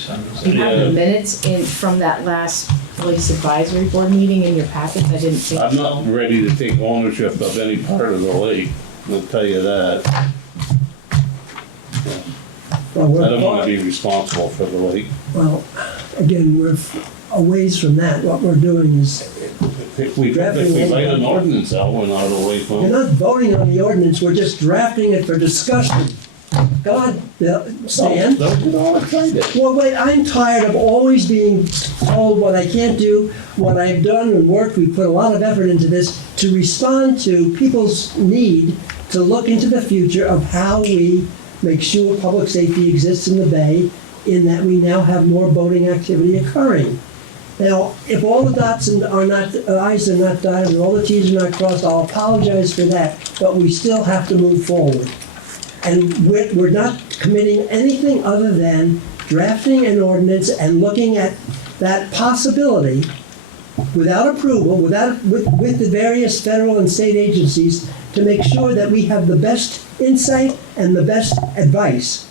you have the Yeah. minutes in, from that last police advisory board meeting in your packets? I didn't see. I'm not ready to take ownership of any part of the lake, I'll tell you that. Well, I we're don't wanna far, be responsible for the lake. well, again, we're a ways from that. What we're doing is, If we write an ordinance out, we're not away we're from it. not voting on the ordinance, we're just drafting it for discussion. God, Stan. Don't get all excited. Well, wait, I'm tired of always being told what I can't do, what I've done and worked. We put a lot of effort into this to respond to people's need to look into the future of how we make sure public safety exists in the bay, in that we now have more boating activity occurring. Now, if all the dots are not, i's are not dotted, and all the t's are not crossed, I'll apologize for that, but we still have to move forward. And we're not committing anything other than drafting an ordinance and looking at that possibility without approval, with the various federal and state agencies, to make sure that we have the best insight and the best advice,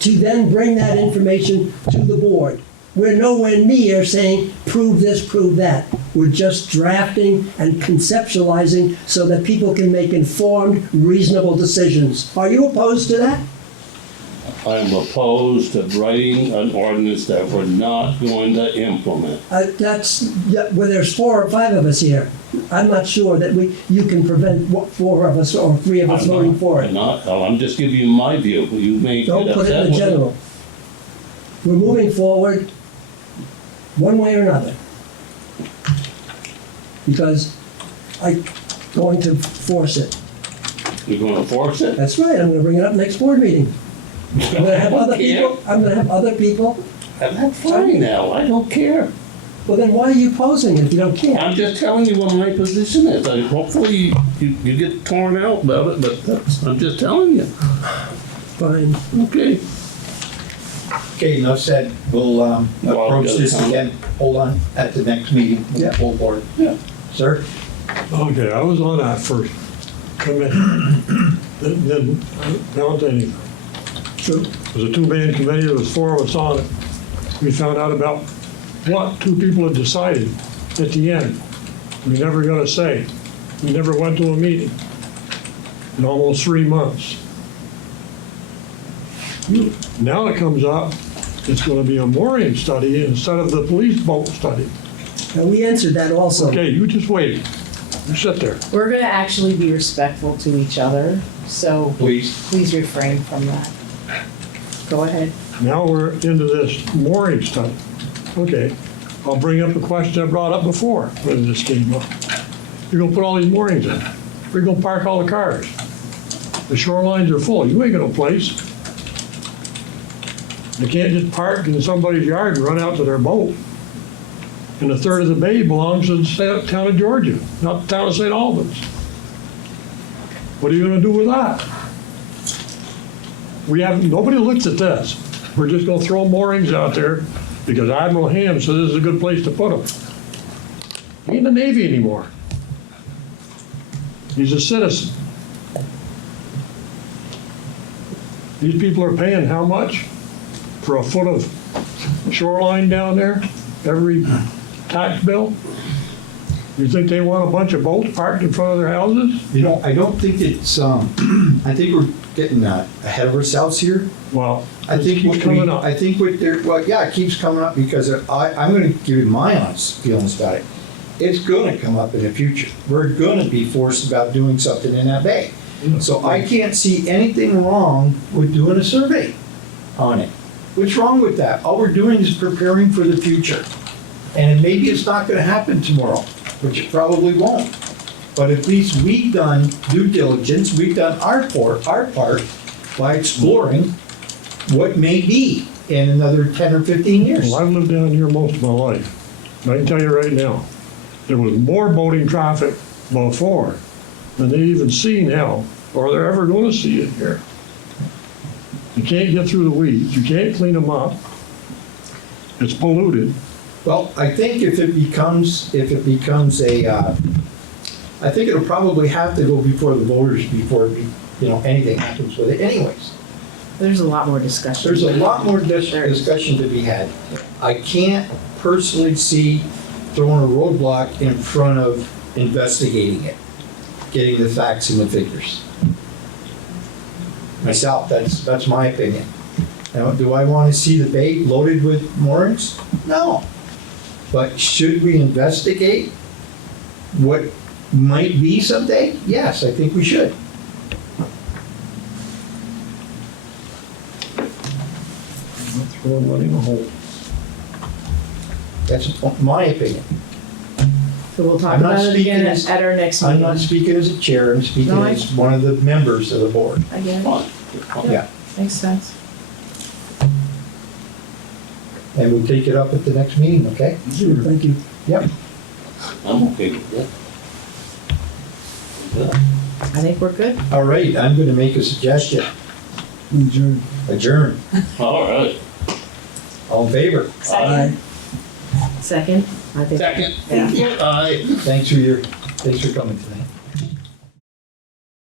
to then bring that information to the board. We're nowhere near saying, prove this, prove that. We're just drafting and conceptualizing so that people can make informed, reasonable decisions. Are you opposed to that? I'm opposed to writing an ordinance that we're not going to implement. Well, there's 4 or 5 of us here. I'm not sure that you can prevent 4 of us or 3 of us voting for it. I'm just giving you my view, you may get Don't put it upset in with the general. We're moving forward one way or another. Because I'm going to force it. You're gonna force it? That's right, I'm gonna bring it up next board meeting. I'm gonna have other people, That's fine now, I don't care. Well, then why are you posing it if you don't care? I'm just telling you what my position is. Hopefully you get torn out about it, but I'm just telling you. Fine. Okay. Okay, enough said. We'll approach this Well, again, hold on, at the next meeting, Yeah. full board. Yeah. Sir? Okay, I was on that first committee. Didn't amount to anything. True. It was a 2-man committee, there was 4 of us on it. We found out about what 2 people had decided at the end. We never got a say. We never went to a meeting in almost 3 months. Now it comes up, it's gonna be a mooring study instead of the police boat study. And we answered that also. Okay, you just wait. You sit there. We're gonna actually be respectful to each other, so Please. please refrain from that. Go ahead. Now we're into this mooring study. Okay, I'll bring up a question I brought up before when this came up. You're gonna put all these moorings in. Where you gonna park all the cars? The shorelines are full. You ain't got no place. They can't just park in somebody's yard and run out to their boat. And 1/3 of the bay belongs to the town of Georgia, not the town of St. Albans. What are you gonna do with that? Nobody looks at this. We're just gonna throw moorings out there because Admiral Ham said this is a good place to put them. He ain't in the Navy anymore. He's a citizen. These people are paying how much for a foot of shoreline down there? Every tax bill? You think they want a bunch of boats parked in front of their houses? You know, I don't think it's, I think we're getting ahead of ourselves here. Well, I think it keeps what coming up. I think what they're, well, yeah, it keeps coming up because I'm gonna give you my honest feelings about it. It's gonna come up in the future. We're gonna be forced about doing something in that bay. So I can't see anything wrong with doing a survey on it. What's wrong with that? All we're doing is preparing for the future. And maybe it's not gonna happen tomorrow, which it probably won't. But at least we've done due diligence, we've done our part by exploring what may be in another 10 or 15 years. Well, I've lived down here most of my life. And I can tell you right now, there was more boating traffic before than they even see now, or they're ever gonna see it here. You can't get through the weeds, you can't clean them up. It's polluted. Well, I think if it becomes I think it'll probably have to go before the voters before, anything happens with it anyways. There's a lot more discussion. There's a lot more discussion to be had. I can't personally see throwing a roadblock in front of investigating it, getting the facts and the figures. Myself, that's my opinion. Now, do I want to see the bay loaded with moorings? No. But should we investigate what might be someday? Yes, I think we should. Throw money in the hole. That's my opinion. So we'll talk I'm not about it speaking again as- at our next I'm meeting. not speaking as a chair, I'm speaking No, I- as one of the members of the board. I get it. Fine. Yeah, Makes sense. and we'll take it up at the next meeting, okay? Sure, thank you. I'm okay with that. I think we're good. All right, I'm gonna make a suggestion. Adjourn. Adjourn. All right. All in favor? Aye. Second, I think. Second. Yeah. Aye. Thanks for coming tonight.